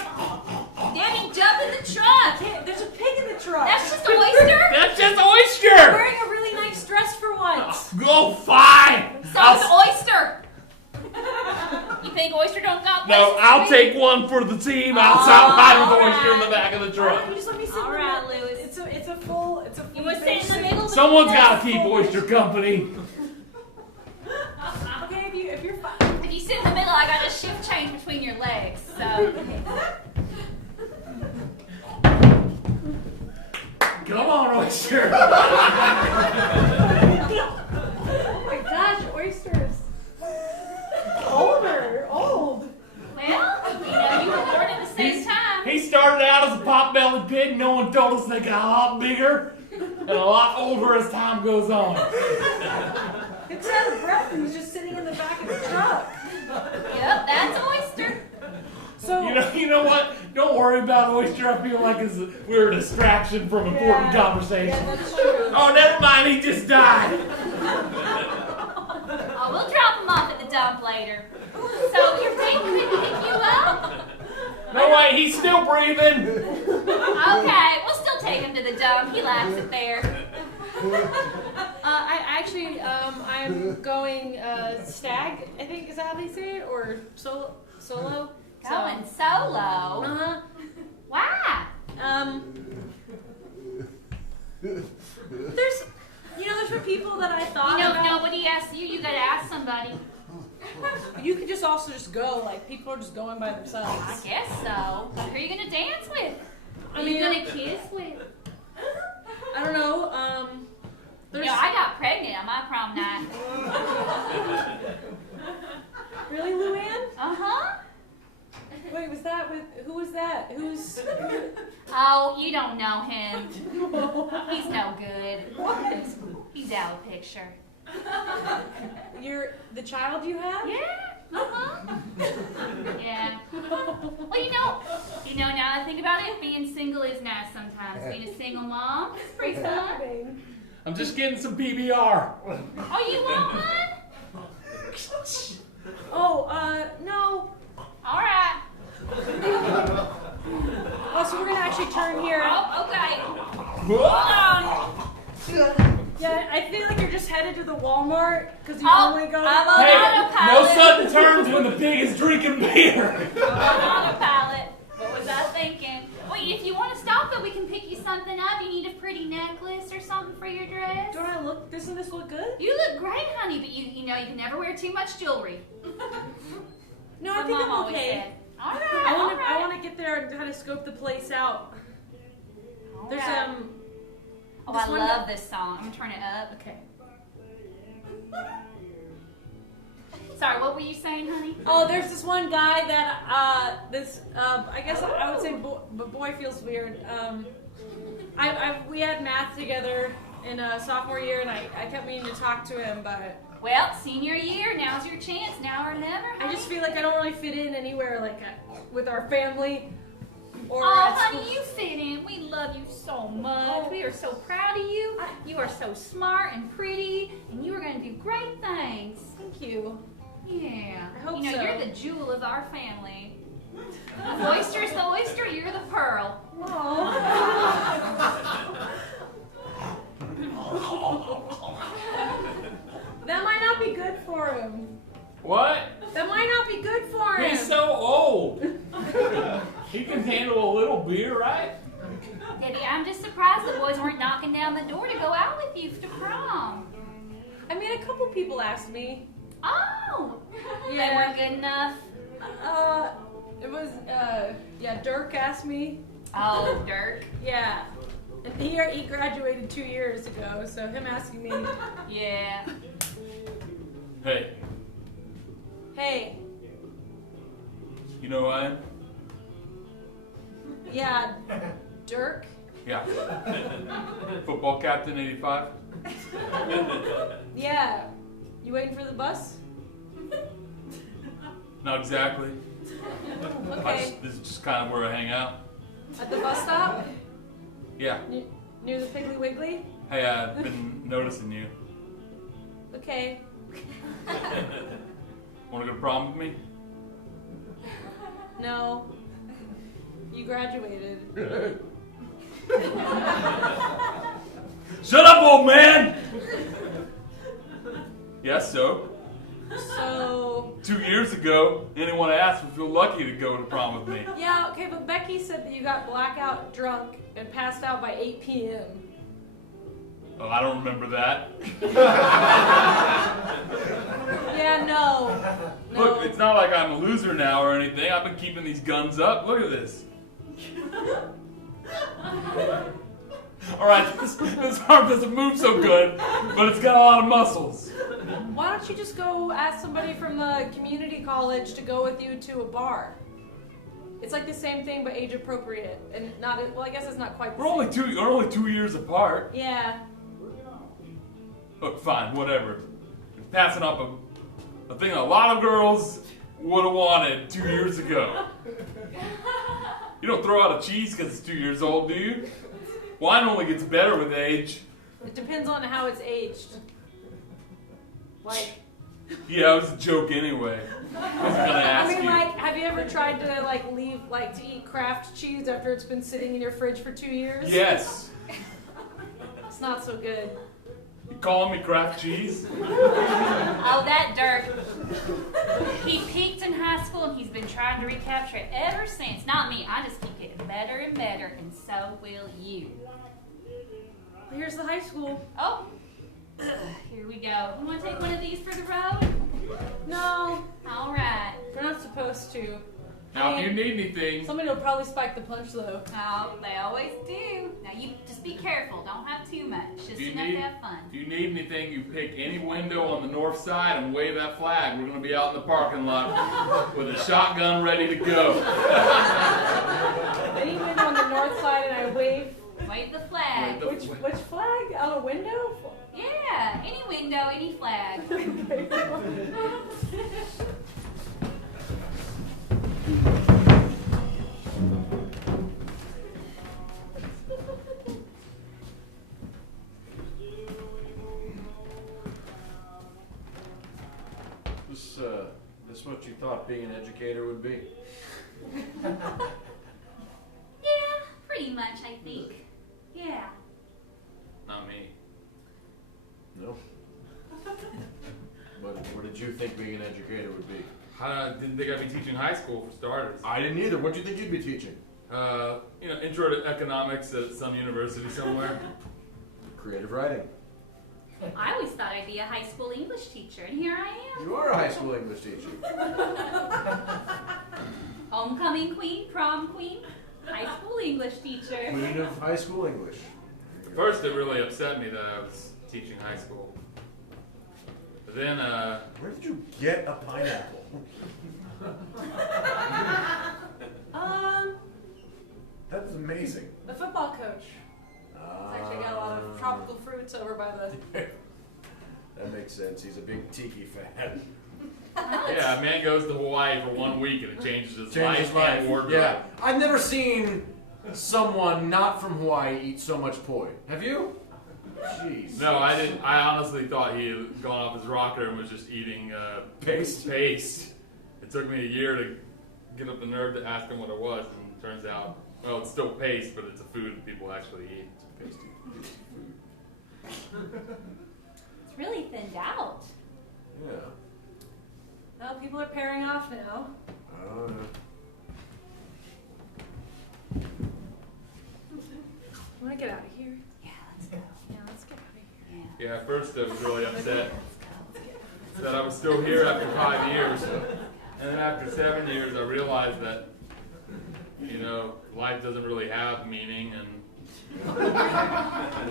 Danny, jump in the truck! There's a pig in the truck. That's just an oyster? That's just I'm oyster! wearing a really nice dress for once. Go fine! So it's oyster! You think oyster don't got No, places I'll to be? take one for the team outside with all oyster in right. the back of the truck. You just let me sit All in right, the- Lewis. It's a full. You want to sit in the middle? Someone's got to keep oyster company. Okay, if you're fine. If you sit in the middle, I got a shift change between your legs. So Come on, oyster. Oh my gosh, oysters. Old. well, you were born at the same time. He started out as a pot-bellied pig. No one told us they got a lot bigger and a lot older as time goes on. It's out of breath and he's just sitting in the back of the truck. Yep, that's oyster. So You know what? Don't worry about oyster. I feel like we're a distraction from important conversation. Yeah, that's true. Oh, never mind. He just died. Oh, we'll drop him off at the dump later. So your date couldn't pick you up? No way. He's still breathing. Okay, we'll still take him to the dump. dumb. He laughs at there. I'm going stag. I think is that how they say it, or solo. Going solo. Why? There's for people that I thought You know, about. nobody asked you. You gotta ask somebody. You could just also just go. Like people are just going by I themselves. guess so. Who are you gonna dance with? Who I are you mean, gonna kiss with? I don't know. You know, I got pregnant on my prom night. Really, Luann? Uh-huh. Wait, who was that? Who's? Oh, you don't know him. He's no good. What? He's out of picture. You're the child you have? Yeah. Uh-huh. Yeah. Well, you know, now that I think about it, being single is nice sometimes. Being a single mom is pretty fun. I'm just getting some PBR. Oh, you want one? Oh, no. All right. Oh, so we're gonna actually turn here. Oh, okay. Hold on. Yeah, I feel like you're just headed to the Walmart because you Oh, normally go. I'm on Hey, no autopilot. sudden turns when the pig is drinking beer. I'm on autopilot. What was I thinking? Wait, if you want to stop though, we can pick you something up. You need a pretty necklace or something for your dress. Don't I look? Doesn't this look good? You look great, honey, but you know you can never wear too much jewelry. No, My I think mom I'm always okay. said. All right. I want to get there and kind of scope the place out. There's Oh, this I one love this song. I'm gonna turn it up. Okay. Sorry, what were you saying, honey? Oh, there's this one guy that I guess I would say boy feels weird. We had math together in sophomore year, and I kept meaning to talk to him, but Well, senior year, now's your chance. Now or never, honey. I just feel like I don't really fit in anywhere, like with our family. Or Oh, at school. honey, you fit in. We love you so much. Oh. We are so proud of you. You are so smart and pretty, and you are going to do great things. Thank you. Yeah. I hope you know, so. you're the jewel of our family. The oyster's the oyster, you're the pearl. That might not be good for him. What? That might not be good for him. He's so old. He can handle a little beer, right? Debbie, I'm just surprised the boys weren't knocking down the door to go out with you to prom. I mean, a couple people asked me. Oh! They Yeah. weren't good enough. It was, Dirk asked me. Oh, Dirk. Yeah. And he graduated 2 years ago, so him asking me, Yeah. Hey, hey, you know who I am? yeah, Dirk? Yeah. Football captain 85? Yeah. You waiting for the bus? Not exactly. Okay. This is just kind of where I hang out. At the bus stop? Yeah. Near the Piggly Wiggly? Hey, I've been noticing you. Okay. Want to go to prom with me? No. You graduated. Shut up, old man! Yes, so? So, 2 years ago, anyone I asked would feel lucky to go to prom with me. yeah, okay, but Becky said that you got blackout drunk and passed out by 8 p.m. Oh, I don't remember that. Yeah, no. Look, it's not like I'm a loser now or anything. I've been keeping these guns up. Look at this. Alright, this arm doesn't move so good, but it's got a lot of muscles. Why don't you just go ask somebody from the community college to go with you to a bar? It's like the same thing, but age appropriate, and not. Well, I guess it's not quite. The We're only 2 years apart. Yeah. Look, fine, whatever. You're passing up a thing a lot of girls would have wanted 2 years ago. You don't throw out a cheese because it's 2 years old, do you? Wine only gets better with age. It depends on how it's aged. Like, Yeah, it was a joke anyway. I wasn't gonna I ask mean, you. like, have you ever tried to to eat Kraft cheese after it's been sitting in your fridge for 2 years? Yes. not so good. You calling me Kraft cheese? Oh, that dirt. He peaked in high school and he's been trying to recapture it ever since. Not me. I just keep getting better and better, and so will you. Here's the high school. Oh, here we go. You want to take one of these for the road? No, All right. we're not supposed to. Now, if you need anything, Somebody will probably spike the punch though. Oh, they always do. Now you just be careful. Don't have too much. Just if you enough need, to have fun. if you need anything, you pick any window on the north side and wave that flag. We're going to be out in the parking lot with a shotgun ready to go. Any window on the north side, and I wave. Wave the flag. Wave Which flag? Out a window? Yeah, any window, any flag. This what you thought being an educator would be? Yeah, pretty much, I think. Yeah. Not me. No. What did you think being an educator would be? I didn't think I'd be teaching high school for starters. I didn't either. What did you think you'd be teaching? Intro to economics at some university somewhere. Creative writing. I always thought I'd be a high school English teacher, and here I am. You are a high school English teacher. Homecoming queen, prom queen, high school English teacher. Queen of high school English. At first, it really upset me that I was teaching high school. But then, Where did you get a pineapple? That's amazing. The football coach. It's actually got a lot of tropical fruits over by the. That makes sense. He's a big tiki fan. yeah, a man goes to Hawaii for 1 week and it changes his Changed his life and life. wardrobe. Yeah, I've never seen someone not from Hawaii eat so much poi. Have you? Jeez. No, I didn't. I honestly thought he had gone off his rocker and was just eating Paste? Paste. It took me a year to get up the nerve to ask him what it was, and it turns out, well, it's still paste, but it's a food that people actually eat. It's pasty food. It's really thinned out. Yeah. Well, people are pairing off now. I don't know. Want to get out of here? Yeah, let's go. Yeah, let's get out of here. Yeah. Yeah, at first I was really upset that I was still here after 5 years. And then after 7 years, I realized that, life doesn't really have meaning, and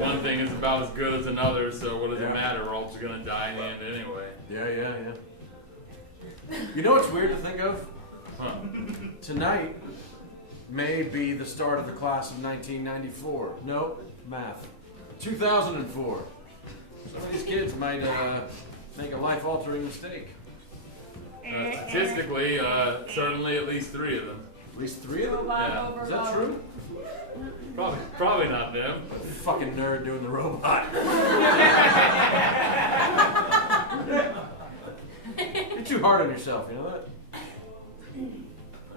one thing is about as good as another, so what does it matter? We're all just going to die in the end anyway. Yeah. You know what's weird to think of? Huh. Tonight may be the start of the class of 1994. No, math. 2004. Some of these kids might make a life-altering mistake. Statistically, certainly at least 3 of them. At least 3 of them? Yeah. Is that true? Probably not them. Fucking nerd doing the robot. You're too hard on yourself, you know that?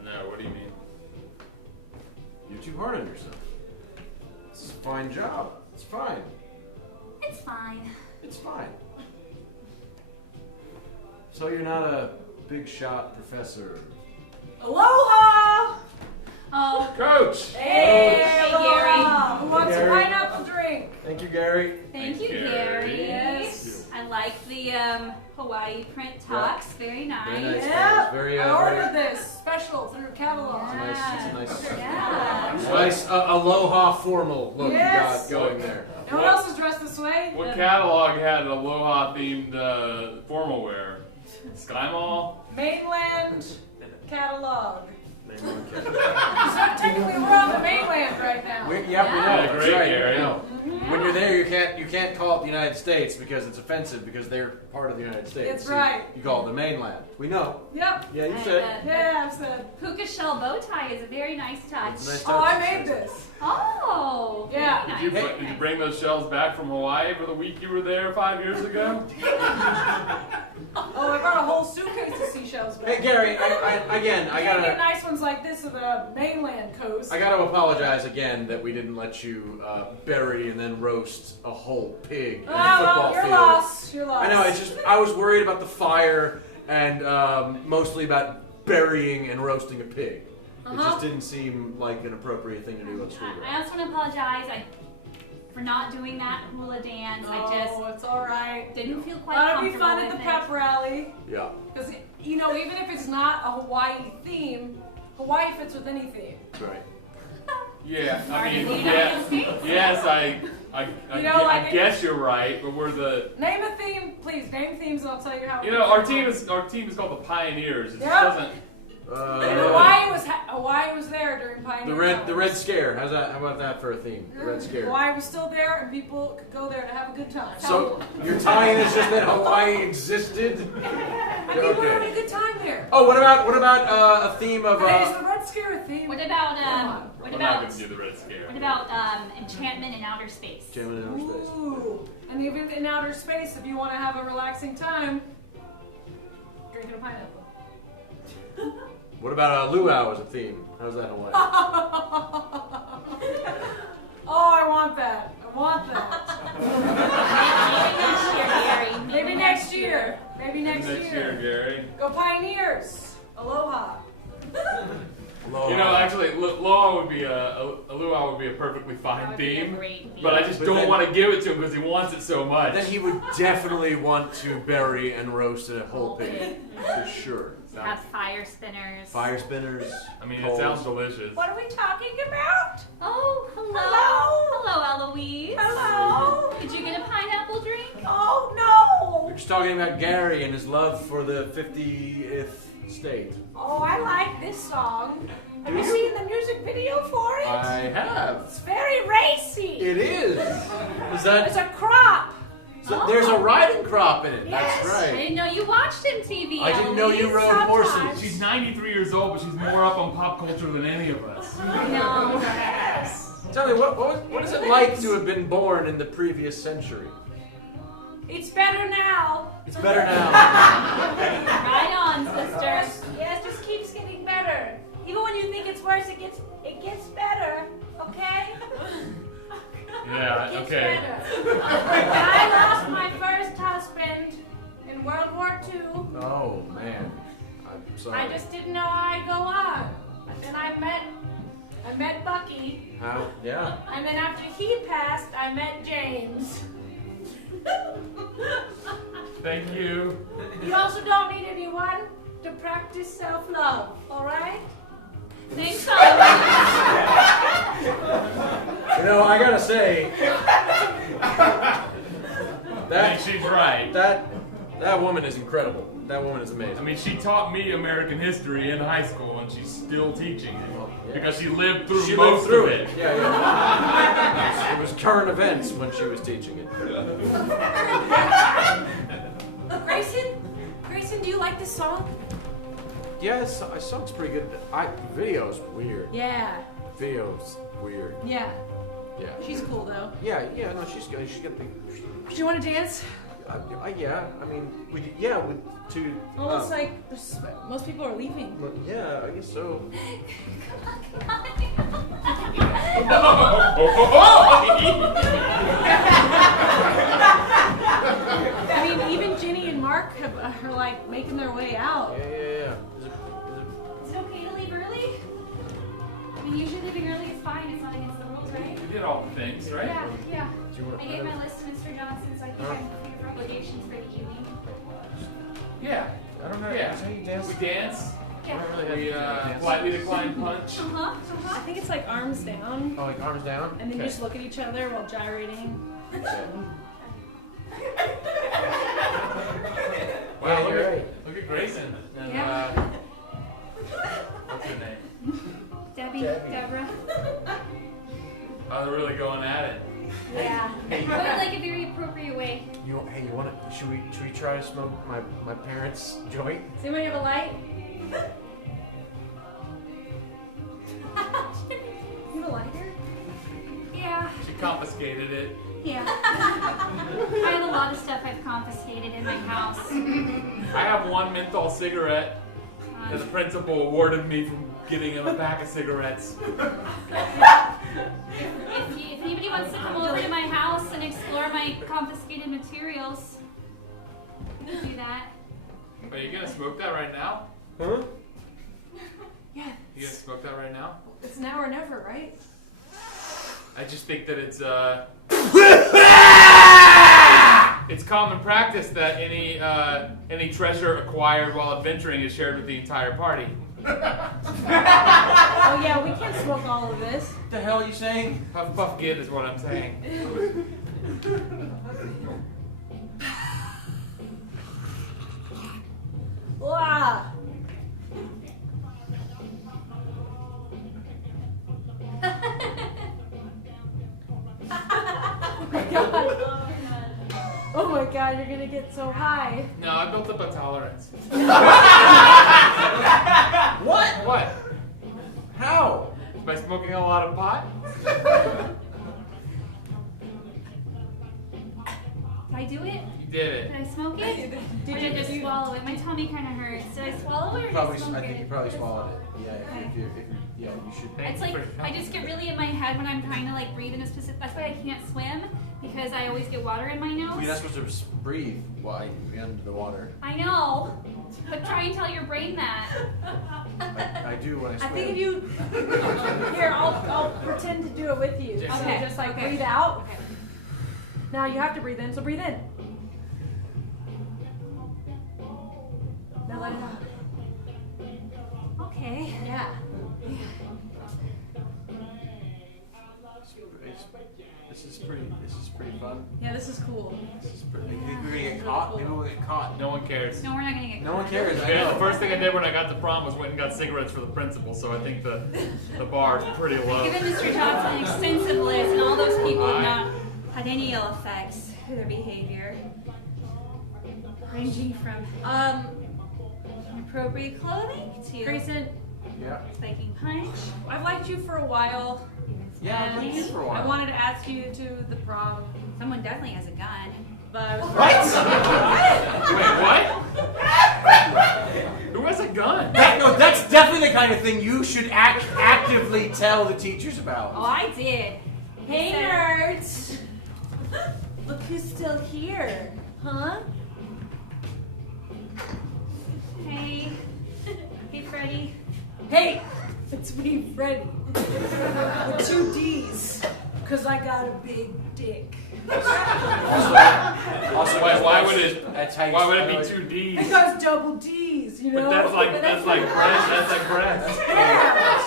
No, what do you mean? You're too hard on yourself. It's a fine job. It's fine. It's fine. It's fine. So you're not a big shot professor. Aloha! Oh, Coach! Hey, Hey, Aloha! Who wants Gary. a pineapple drink? Thank you, Gary. thank you, Gary. Gary. Yes. I like the Hawaii print talks. Very nice. Very nice. Yeah, Very, I very- ordered this special through catalog. It's a nice, Yeah. nice aloha formal look Yes. you got going there. No one else is dressed this way? What catalog had an Aloha themed formal wear? Sky Mall? Mainland catalog. Name one cat. So technically we're on the mainland right now. We know. Yeah, That's great, right. Gary. We know. When you're there, you can't call it the United States because it's offensive because they're part of the United States. That's So right. You call it the mainland. We know. Yep. Yeah, you And, said. Yeah, I've said. Puka shell bow tie is a very nice touch. It's a nice Oh, touch. I made this. Oh, very Yeah. nice. Did you bring those shells back from Hawaii for the week you were there 5 years ago? Oh, I brought a whole suitcase of seashells back. Hey, Gary, I You can't gotta. get nice ones like this of the mainland coast. I gotta apologize again that we didn't let you bury and then roast a whole pig in a football you're field. lost. You're lost. I know, it's just, I was worried about the fire and mostly about burying and roasting a pig. It just didn't seem like an appropriate thing to do on school. I also want to apologize for not doing that hula dance. I it's all right. just didn't feel quite That'll be comfortable fun at with the it. pep rally. Yeah. Because, you know, even if it's not a Hawaii theme, Hawaii fits with any theme. Right. Yeah, I mean, the yeah, United States? yes, You know, like I guess you're right, but we're the, Name a theme, please. Name themes and I'll tell you how. you know, our team is called the Pioneers. It just Yeah. doesn't. And Hawaii was there during Pioneer. The Red Scare. How about that for a theme? The Red Scare. Hawaii was still there, and people could go there to have a good time. So your tie-in is just that Hawaii existed. and people were having a good time there. Oh, what about a theme of? Hey, is the Red Scare a theme? What about We're not going to do the Red Scare. what about enchantment in outer space? Jamming in outer space. Ooh. And even in outer space, if you want to have a relaxing time, drinking a pineapple. What about luau as a theme? How's that Hawaii? Oh, I want that. I want that. Maybe next year, Gary. Maybe next year. Gary. Go Pioneers. Aloha. You know, actually, luau would be a luau would be a perfectly That fine would be a theme, great theme. but I just But don't then- want to give it to him because he wants it so much. Then he would definitely want to bury and roast a whole Whole pig. pig. For sure. Have fire spinners. Fire spinners. I mean, coals. it sounds delicious. What are we talking about? Oh, hello. Hello. Hello, Eloise. Hello. Did you get a pineapple drink? Oh no. We're just talking about Gary and his love for the 50th state. Oh, I like this song. Have you seen the music video for it? I have. It's very racy. It is. Is It's that? a crop. So there's a riding crop in it. Yes. That's I right. didn't know you watched MTV. I didn't know you Eloise. rode Sometimes. horses. She's 93 years old, but she's more up on pop culture than any of us. No. Tell me, what is it like to have been born in the previous century? It's better now. It's better now. Right on, sister. Yes, just keeps getting better. Even when you think it's worse, it gets better. Okay? Yeah, It gets okay. better. I lost my first husband in World War II. Oh man, I'm sorry. I just didn't know how I'd go on. And then I met Bucky. How? Yeah. And then after he passed, I met James. Thank you. You also don't need anyone to practice self-love, alright? Thanks, Eloise. You know, I gotta say, I that think she's right. that woman is incredible. That woman is amazing. I mean, she taught me American history in high school, and she's still teaching it because she lived through she most lived through of it. it. Yeah. It was current events when she was teaching it. Grayson, do you like this song? Yeah, this song's pretty good. Video's weird. Yeah. Video's weird. Yeah. Yeah. She's cool though. Yeah. No, she's good. She's got the. Do you want to dance? Yeah. I mean, to. Almost like most people are leaving. Yeah, I guess so. I mean, even Ginny and Mark are like making their way out. Yeah. Is it okay to leave early? I mean, usually leaving early is fine. It's not against the rules, right? We did all the things, right? Yeah. Do you want I gave my list to Mr. Johnson, so I think I'm clear for obligations for the evening. Yeah. I don't know. Yeah. Is that how you dance? We dance. Yeah. We politely decline punch. I think it's like arms down, Oh, like arms down. and then you just look at each other while gyrating. Wow, Yeah, you're right. look at Grayson. And, Yeah. what's her name? Debbie. Deborah. Oh, they're really going at it. Yeah. But in like a very appropriate way. You want to? Should we try to smoke my parents' joint? Does anybody have a light? You have a lighter? Yeah. She confiscated it. Yeah. I have a lot of stuff I've confiscated in my house. I have one menthol cigarette. that the principal awarded me from giving him a pack of cigarettes. If anybody wants to come over to my house and explore my confiscated materials, you can do that. Are you gonna smoke that right now? Huh? Yeah. You gonna smoke that right now? It's now or never, right? I just think that it's common practice that any treasure acquired while adventuring is shared with the entire party. Oh yeah, we can't smoke all of this. What the hell are you saying? Puff puff give is what I'm saying. Wow. Oh my god, you're gonna get so high. No, I built up a tolerance. What? What? How? By smoking a lot of pot? Did I do it? You did it. Did I smoke it? Did you just swallow it? My tummy kind of hurts. Did I swallow it or Probably. did I smoke I think it? you probably swallowed it. Yeah. Okay. If you should. Thank It's you like for I just get really in my head when I'm trying to like breathe in a specific. That's why I can't swim because I always get water in my nose. You're not supposed to breathe while you're under the water. I know, but try and tell your brain that. I do when I I swim. think if you here, I'll pretend to do it with you. So Okay, just like okay. breathe out. Okay. Now you have to breathe in, so breathe in. Now let it out. Okay. Yeah. This is pretty fun. Yeah, this is cool. This is pretty. We're gonna get caught. Maybe we'll get caught. No one cares. No, we're not gonna get. No one cares. I Yeah, know. the first thing I did when I got to prom was went and got cigarettes for the principal, so I think the bar is pretty low. Given Mr. Johnson an extensive list, and all those people have not had any ill effects to their behavior, ranging from inappropriate clothing to Grayson, Yeah. spiking punch. I've liked you for a while. Yeah. I've been here for a while. I wanted to ask you to the prom, Someone definitely has a gun. but I was Wait, what? Who has a gun? No, that's definitely the kind of thing you should actively tell the teachers about. Oh, I did. Hey nerds! Look who's still here, huh? Hey. Hey, Freddie. Hey, it's me, Freddie. With 2 D's, cause I got a big dick. Also, Why would it? That's how you Why would spell it be 2 D's? Because double D's, you know? But that's like breast. That's like breast. Yeah.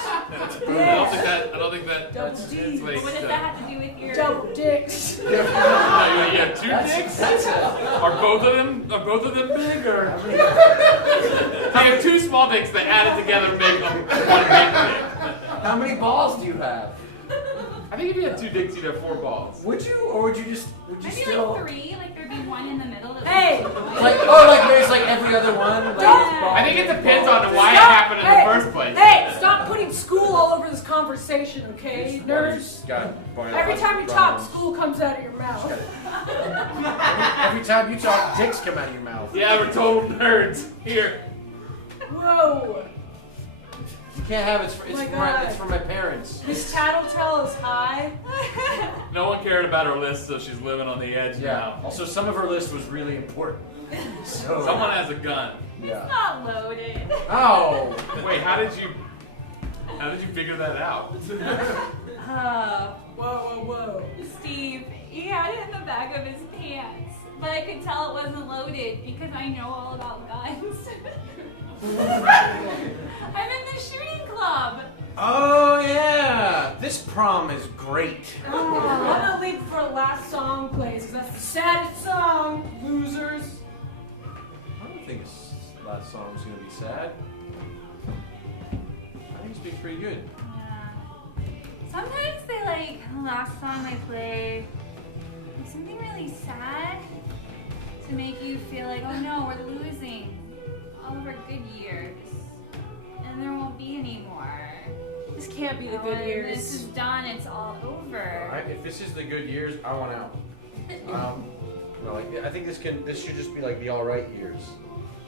I don't think that. Double That's- D's. Wait, What does that have to do with your... Double dicks. You have 2 dicks? That's it. Are both of them big or? I have 2 small dicks that added together make one big dick. How many balls do you have? I think if you had 2 dicks, you'd have 4 balls. Would you, or would you Maybe still? like 3, like there'd be one in the middle. That Hey! Like maybe it's like every other one. Like Don't- I think it depends on why it happened in the first place. Hey, stop putting school all over this conversation, okay? Nerds. Every time you talk, school comes out of your mouth. Every time you talk, dicks come out of your mouth. Yeah, we're total nerds. Here. Whoa. You can't have it. It's my for God. it's for my parents. Miss Tattletale is high. No one cared about her list, so she's living on the edge Yeah. now. Also, some of her list was really important. So Someone has a gun. Yeah. not loaded. Oh. Wait, how did you figure that out? Whoa. Steve, he had it in the back of his pants, but I could tell it wasn't loaded because I know all about guns. I'm in the shooting club. Oh yeah. This prom is great. I'm gonna leave for last song plays, because that's the saddest song, losers. I don't think this last song's gonna be sad. I think it's been pretty good. Yeah. Sometimes they like the last song they play like something really sad to make you feel like, oh no, we're losing all of our good years, and there won't be any more. This can't be the Oh, good and years. This is done. It's all over. If this is the good years, I want out. No, I think this should just be like the all right years.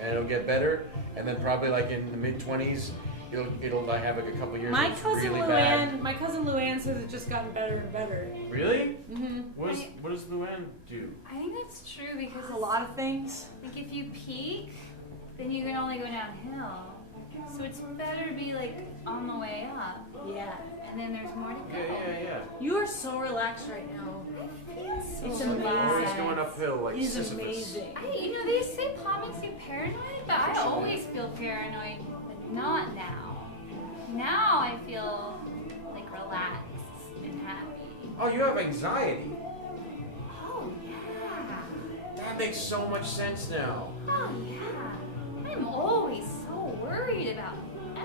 and it'll get better, and then probably like in the mid-20s, it'll like have like a couple years. My where it's cousin really bad. Luann, my cousin Luann says it's just gotten better and better. Really? Mm-hmm. What does Luann do? I think that's true because A lot of things. like if you peak, then you can only go downhill. So it's better to be like on the way up, Yeah. and then there's more to go. Yeah. You are so relaxed right now. It's It's Always amazing. going uphill like It's Sisyphus. amazing. They say pot makes you paranoid, but I always feel paranoid, but not now. Now I feel like relaxed and happy. Oh, you have anxiety. Oh yeah. That makes so much sense now. Oh yeah. I'm always so worried about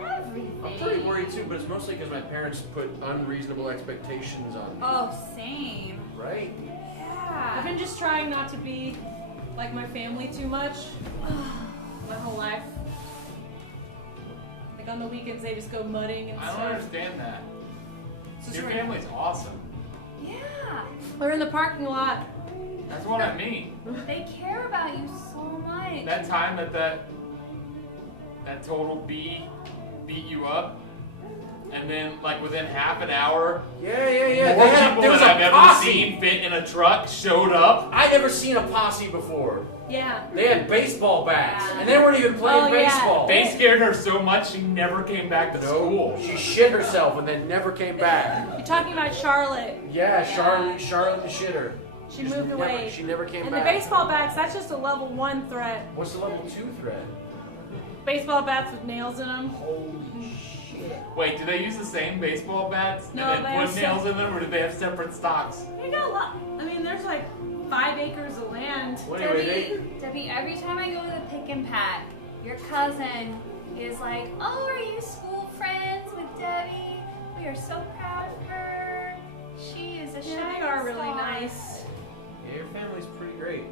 everything. I'm pretty worried too, but it's mostly because my parents put unreasonable expectations on me. Oh, same. Right? I've Yeah. been just trying not to be like my family too much. My whole life. Like on the weekends, they just go mudding and I don't stuff. understand that. It's just Your right- family's awesome. Yeah. We're in the parking lot. That's what I mean. They care about you so much. That time that total B beat you up, and then like within half an hour, Yeah. more There people was that I've a ever posse. seen fit in a truck showed up. I'd never seen a posse before. Yeah. They had baseball bats, Yeah. and they weren't even playing Oh, yeah. baseball. They scared her so much she never came back to school. She shit herself and then never came back. You're talking about Charlotte. Yeah, Charlotte the shitter. She Just moved never- away. She never came And back. the baseball bats, that's just a level 1 threat. What's the level 2 threat? Baseball bats with nails in them. Holy shit. Wait, do they use the same baseball bats No, and they then have put nails in them, or do they have separate stocks? You got a lot. I mean, there's like 5 acres of land. Well, anyway, Debbie, every time I go to the pick and pack, your cousin is like, "Oh, are you school friends with Debbie? We are so proud of her. She is a Yeah, shining they are really star." nice. yeah, your family's pretty great.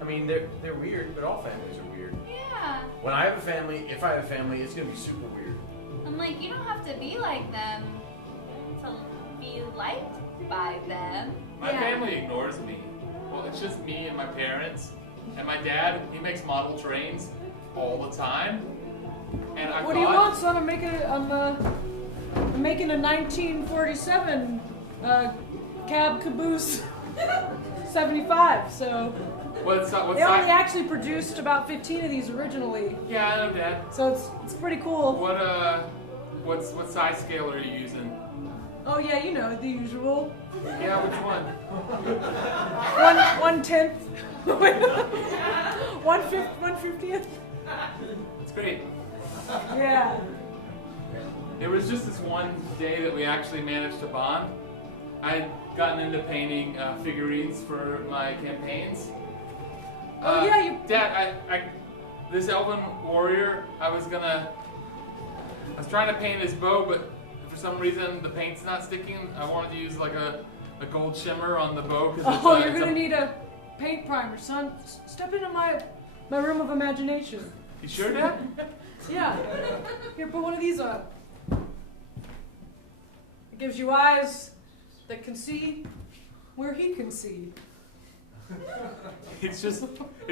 I mean, they're weird, but all families are weird. Yeah. When I have a family, if I have a family, it's gonna be super weird. I'm like, you don't have to be like them to be liked by them. My Yeah. family ignores me. Well, it's just me and my parents. And my dad, he makes model trains all the time. And I What do you want, son? I'm making a 1947 cab caboose 75. So What's they only size? actually produced about 15 of these originally. Yeah, I know, Dad. So it's pretty cool. What size scale are you using? Oh yeah, you know the usual. Yeah, which one? 1/10. 1/50th. It's great. Yeah. It was just this one day that we actually managed to bond. I had gotten into painting figurines for my campaigns. Oh, yeah, you- Dad, this elven warrior, I was trying to paint his bow, but for some reason the paint's not sticking. I wanted to use like a gold shimmer on the bow because Oh, you're gonna need a paint primer, son. Step into my room of imagination. You sure, Dad? Yeah. Here, put one of these on. It gives you eyes that can see where he can see. It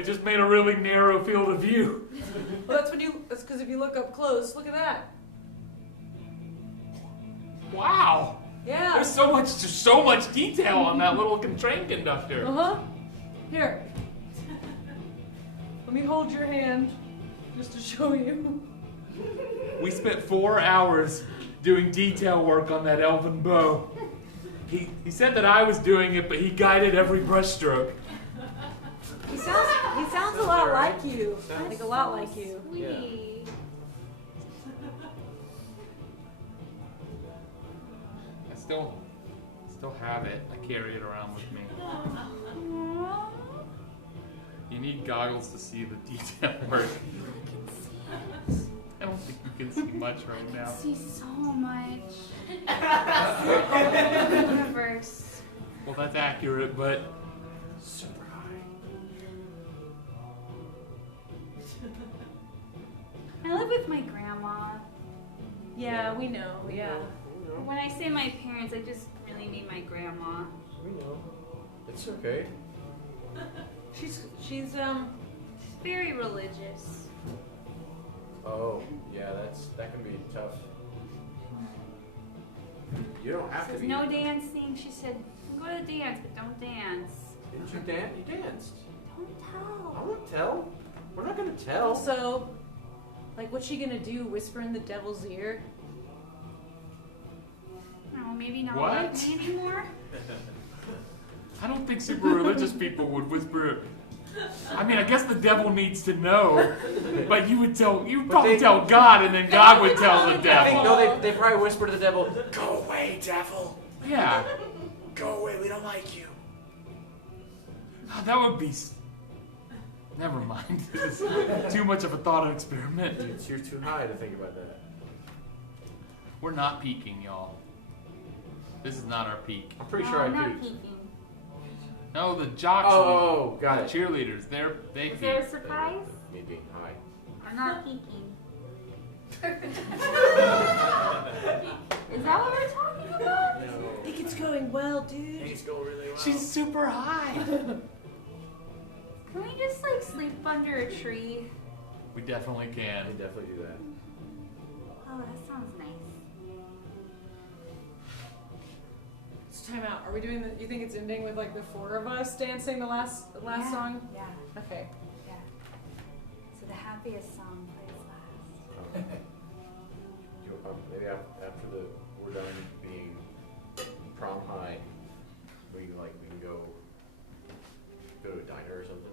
just made a really narrow field of view. Well, that's because if you look up close, look at that. Wow. Yeah. There's so much detail on that little train conductor. Uh-huh. Here. Let me hold your hand just to show you. We spent 4 hours doing detail work on that elven bow. He said that I was doing it, but he guided every brushstroke. He sounds a lot like you. Like a lot like you. Sweet. I still have it. I carry it around with me. You need goggles to see the detail work. I don't think you can see much right now. See so much. Universe. Well, that's accurate, but Super high. I live with my grandma. Yeah, we know. Yeah. When I say my parents, I just really mean my grandma. We know. It's okay. She's She's very religious. Oh, yeah, that can be tough. You don't have to Says be. no dancing. She said, go to the dance, but don't dance. Didn't you dance? You danced. Don't I tell. won't tell. We're not gonna tell. So, like, what's she gonna do? Whisper in the devil's ear? No, maybe not What? like me anymore. I don't think super religious people would whisper. I mean, I guess the devil needs to know, but you would probably tell God, and then God would tell the I think devil. no, they probably whisper to the devil, "Go away, devil. Yeah, Go away. We don't like you." oh, that would be. Never mind. It's too much of a thought experiment. You're too high to think about that. We're not peaking, y'all. This is not our peak. I'm pretty No, sure I'm I not do. peeking. No, the jocks, Oh, got the it. cheerleaders, they Is there a peak. surprise? Me being high. I'm not peeking. Is that what we're talking about? No. I think it's going well, dude. Things go really well. She's super high. Can we just like sleep under a tree? We definitely I can. can definitely do that. Oh, that sounds nice. It's time out. Are we doing the? You think it's ending with like the four of us dancing the last Yeah. song? Yeah, Okay. yeah. So the happiest song plays last. Maybe after we're done being prom high, we can go to a diner or something.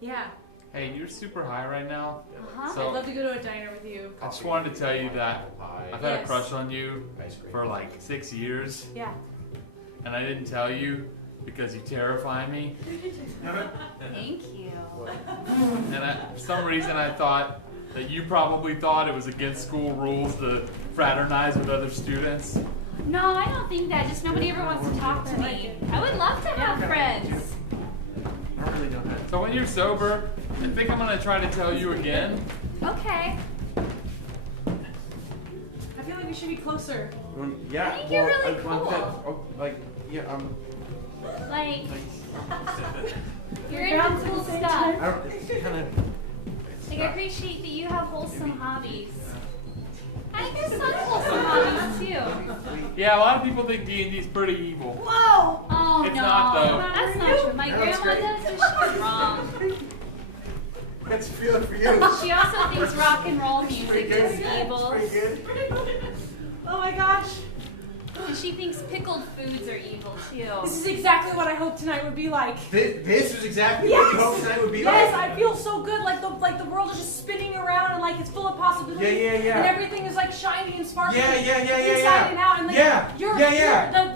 Yeah. Hey, you're super high right now. Uh-huh. So- I'd love to go to a diner with you. I just wanted to tell you that Apple pie, I've had a Yes. crush on you ice cream. for like 6 years, Yeah. and I didn't tell you because you terrify me. Thank you. And for some reason, I thought that you probably thought it was against school rules to fraternize with other students. No, I don't think that. Just nobody ever wants to talk to me. I would love to have friends. I don't really know how to. So when you're sober, I think I'm gonna try to tell you again. Okay. I feel like we should be closer. Yeah, I think you're really Like, you're into cool stuff. I don't. It's kind of. Like, I appreciate that you have wholesome hobbies. I think there's some wholesome hobbies too. Yeah, a lot of people think D&D is pretty evil. Whoa! Oh It's no, not, though. that's not true. My That's grandma great. does, but she's wrong. That's a feeling for you. She also thinks rock and roll music is evil. Oh my gosh! And she thinks pickled foods are evil too. This is exactly what I hoped tonight would be like. This was exactly Yes! what you hoped tonight would be Yes, like. I feel so good. Like the world is just spinning around and like it's full of possibilities. Yeah. And everything is like shiny and sparkling. Yeah. Inside and out. And like Yeah.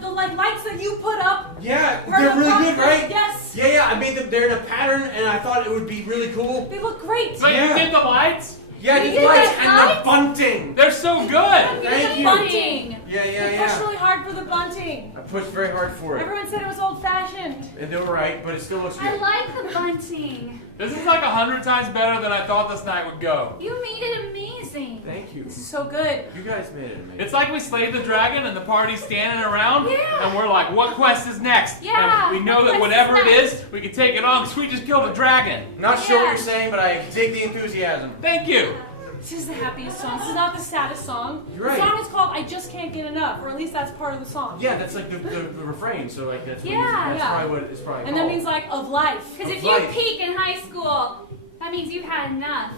the like lights that you put up. Yeah, are they're the really front good, light. right? Yes. Yeah. I made them. They're in a pattern, and I thought it would be really cool. They look great. So Yeah. you did the lights? Yeah, You the did lights that and the lights? bunting. They're so good! Thank you. Bunting. Yeah. They pushed really hard for the bunting. I pushed very hard for it, Everyone said it was old fashioned. and they were right, but it still looks I good. like the bunting. This is like 100 times better than I thought this night would go. You made it amazing. Thank you. This is so good. You guys made it amazing. It's like we slayed the dragon and the party's standing around, Yeah. and we're like, what quest is next? Yeah, And we know what that quest whatever is it is, we can take it on because we just killed a dragon. Not sure what Yeah. you're saying, but I dig the enthusiasm. Thank you. This is the happiest song. This is not the saddest song. You're right. The song is called I Just Can't Get Enough, or at least that's part of the song. Yeah, that's like the refrain. So like that's what Yeah. that's Yeah. probably what it's probably And that called. means like of life. Because if Of you life. peak in high school, that means you've had enough.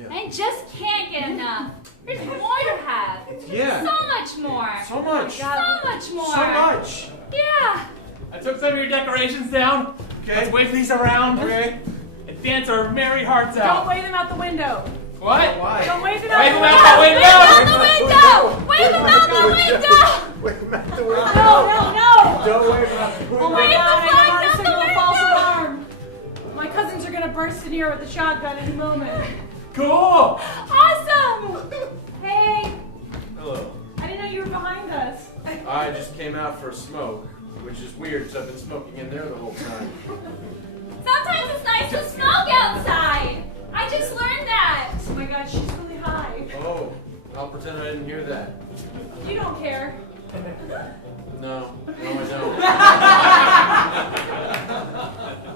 Yeah. And just can't get enough. There's more to have. Yeah. So much more. So much. So much more. So much. Yeah. I took some of your decorations down. Okay. Let's wave these around Okay. and dance our merry hearts Don't out. wave them out the window. What? Why? Don't wave them Wave out them the out window. the window! Wave them out the window! Wave them out the window. No, no, no! Don't wave them out the window. Oh my Wave the god, I flag got out to the signal a window. false alarm. My cousins are gonna burst in here with a shotgun any moment. Cool! Awesome! Hey. Hello. I didn't know you were behind us. I just came out for a smoke, which is weird because I've been smoking in there the whole time. Sometimes it's nice to smoke outside. I just learned that. Oh my god, she's really high. Oh, I'll pretend I didn't hear that. You don't care. No, I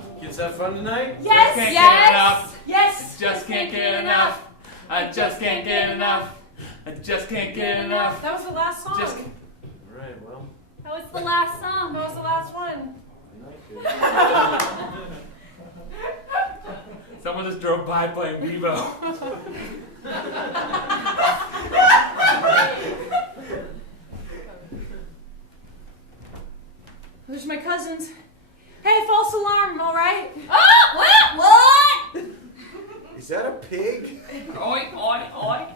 don't. Kids have fun tonight? Yes, Can't yes, get enough. yes. Just can't get enough. I just can't get enough. I just can't get enough. That was the last song. Just- All right, well. That was the last song. That was the last one. Someone just drove by playing Bebo. There's my cousins. Hey, false alarm, all right? Oh, what? Is that a pig? Oi, oi, oi.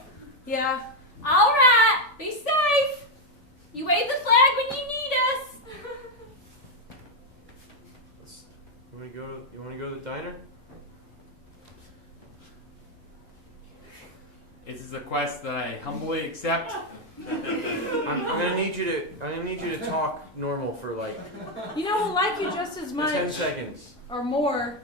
Yeah. All right, be safe. You wave the flag when you need us. You want to go to the diner? This is a quest that I humbly accept. I'm gonna need you to talk normal for like You know, we'll like you just as 10 much seconds. or more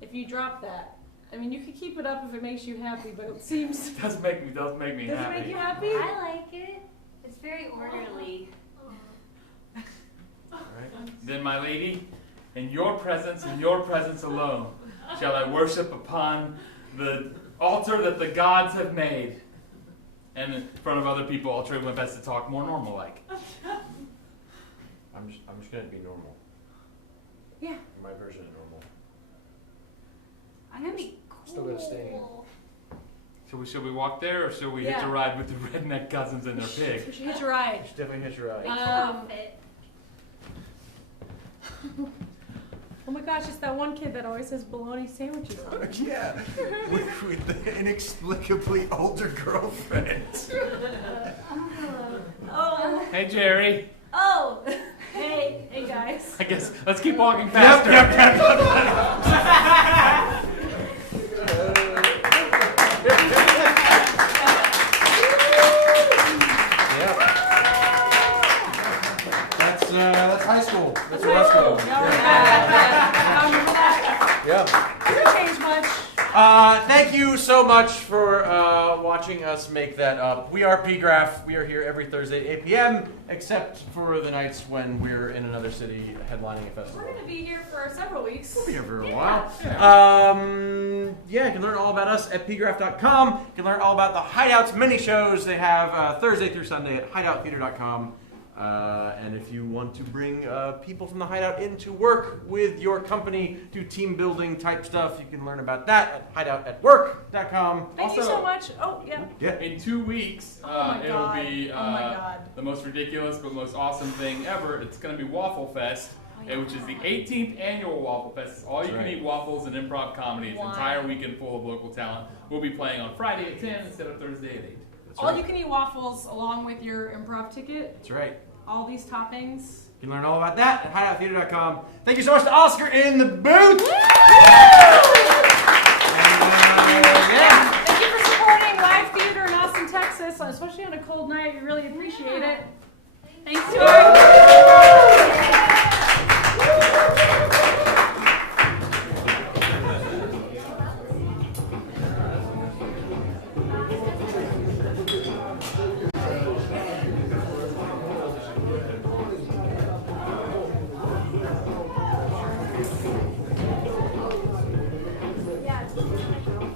if you drop that. I mean, you can keep it up if it makes you happy, but it seems... It does make me Does happy. it make you happy? I like it. It's very orderly. All right. Then, my lady, in your presence and your presence alone, shall I worship upon the altar that the gods have made. And in front of other people, I'll try my best to talk more normal-like. I'm just gonna be normal. Yeah. My version of normal. I'm gonna be cool. Still gonna stay. Should we walk there, or should we hitch a ride with the redneck cousins and their pig? We should hitch a ride. Just definitely hit your eye. Outfit. Oh my gosh, it's that one kid that always has bologna sandwiches on. Yeah, with the inexplicably older girlfriend. Oh, Hey, Jerry. oh. Hey guys. I guess let's keep walking faster. That's high school. That's high school. Yeah. Didn't change much. Thank you so much for watching us make that up. We are PGraph. We are here every Thursday at 8 p.m., except for the nights when we're in another city headlining a festival. We're gonna be here for several weeks. We'll be here for a while. You can learn all about us at PGraph.com. You can learn all about the Hideout's mini shows they have Thursday through Sunday at hideouttheater.com. And if you want to bring people from the Hideout in to work with your company, do team building type stuff, you can learn about that at hideoutatwork.com. Thank you so much. Oh, yeah. In 2 weeks, my it'll God. be Oh my God. the most ridiculous but most awesome thing ever. It's going to be Waffle Fest, which is the 18th annual Waffle Fest. It's all you can eat waffles and improv comedy. It's an entire weekend full of local talent. We'll be playing on Friday at 10 instead of Thursday at 8. That's All right. you can eat waffles along with your improv ticket. That's right. All these toppings. You can learn all about that at hideouttheater.com. Thank you so much to Oscar in the booth. Thank you for supporting live theater in Austin, Texas, especially on a cold night. We really appreciate it. Thanks to our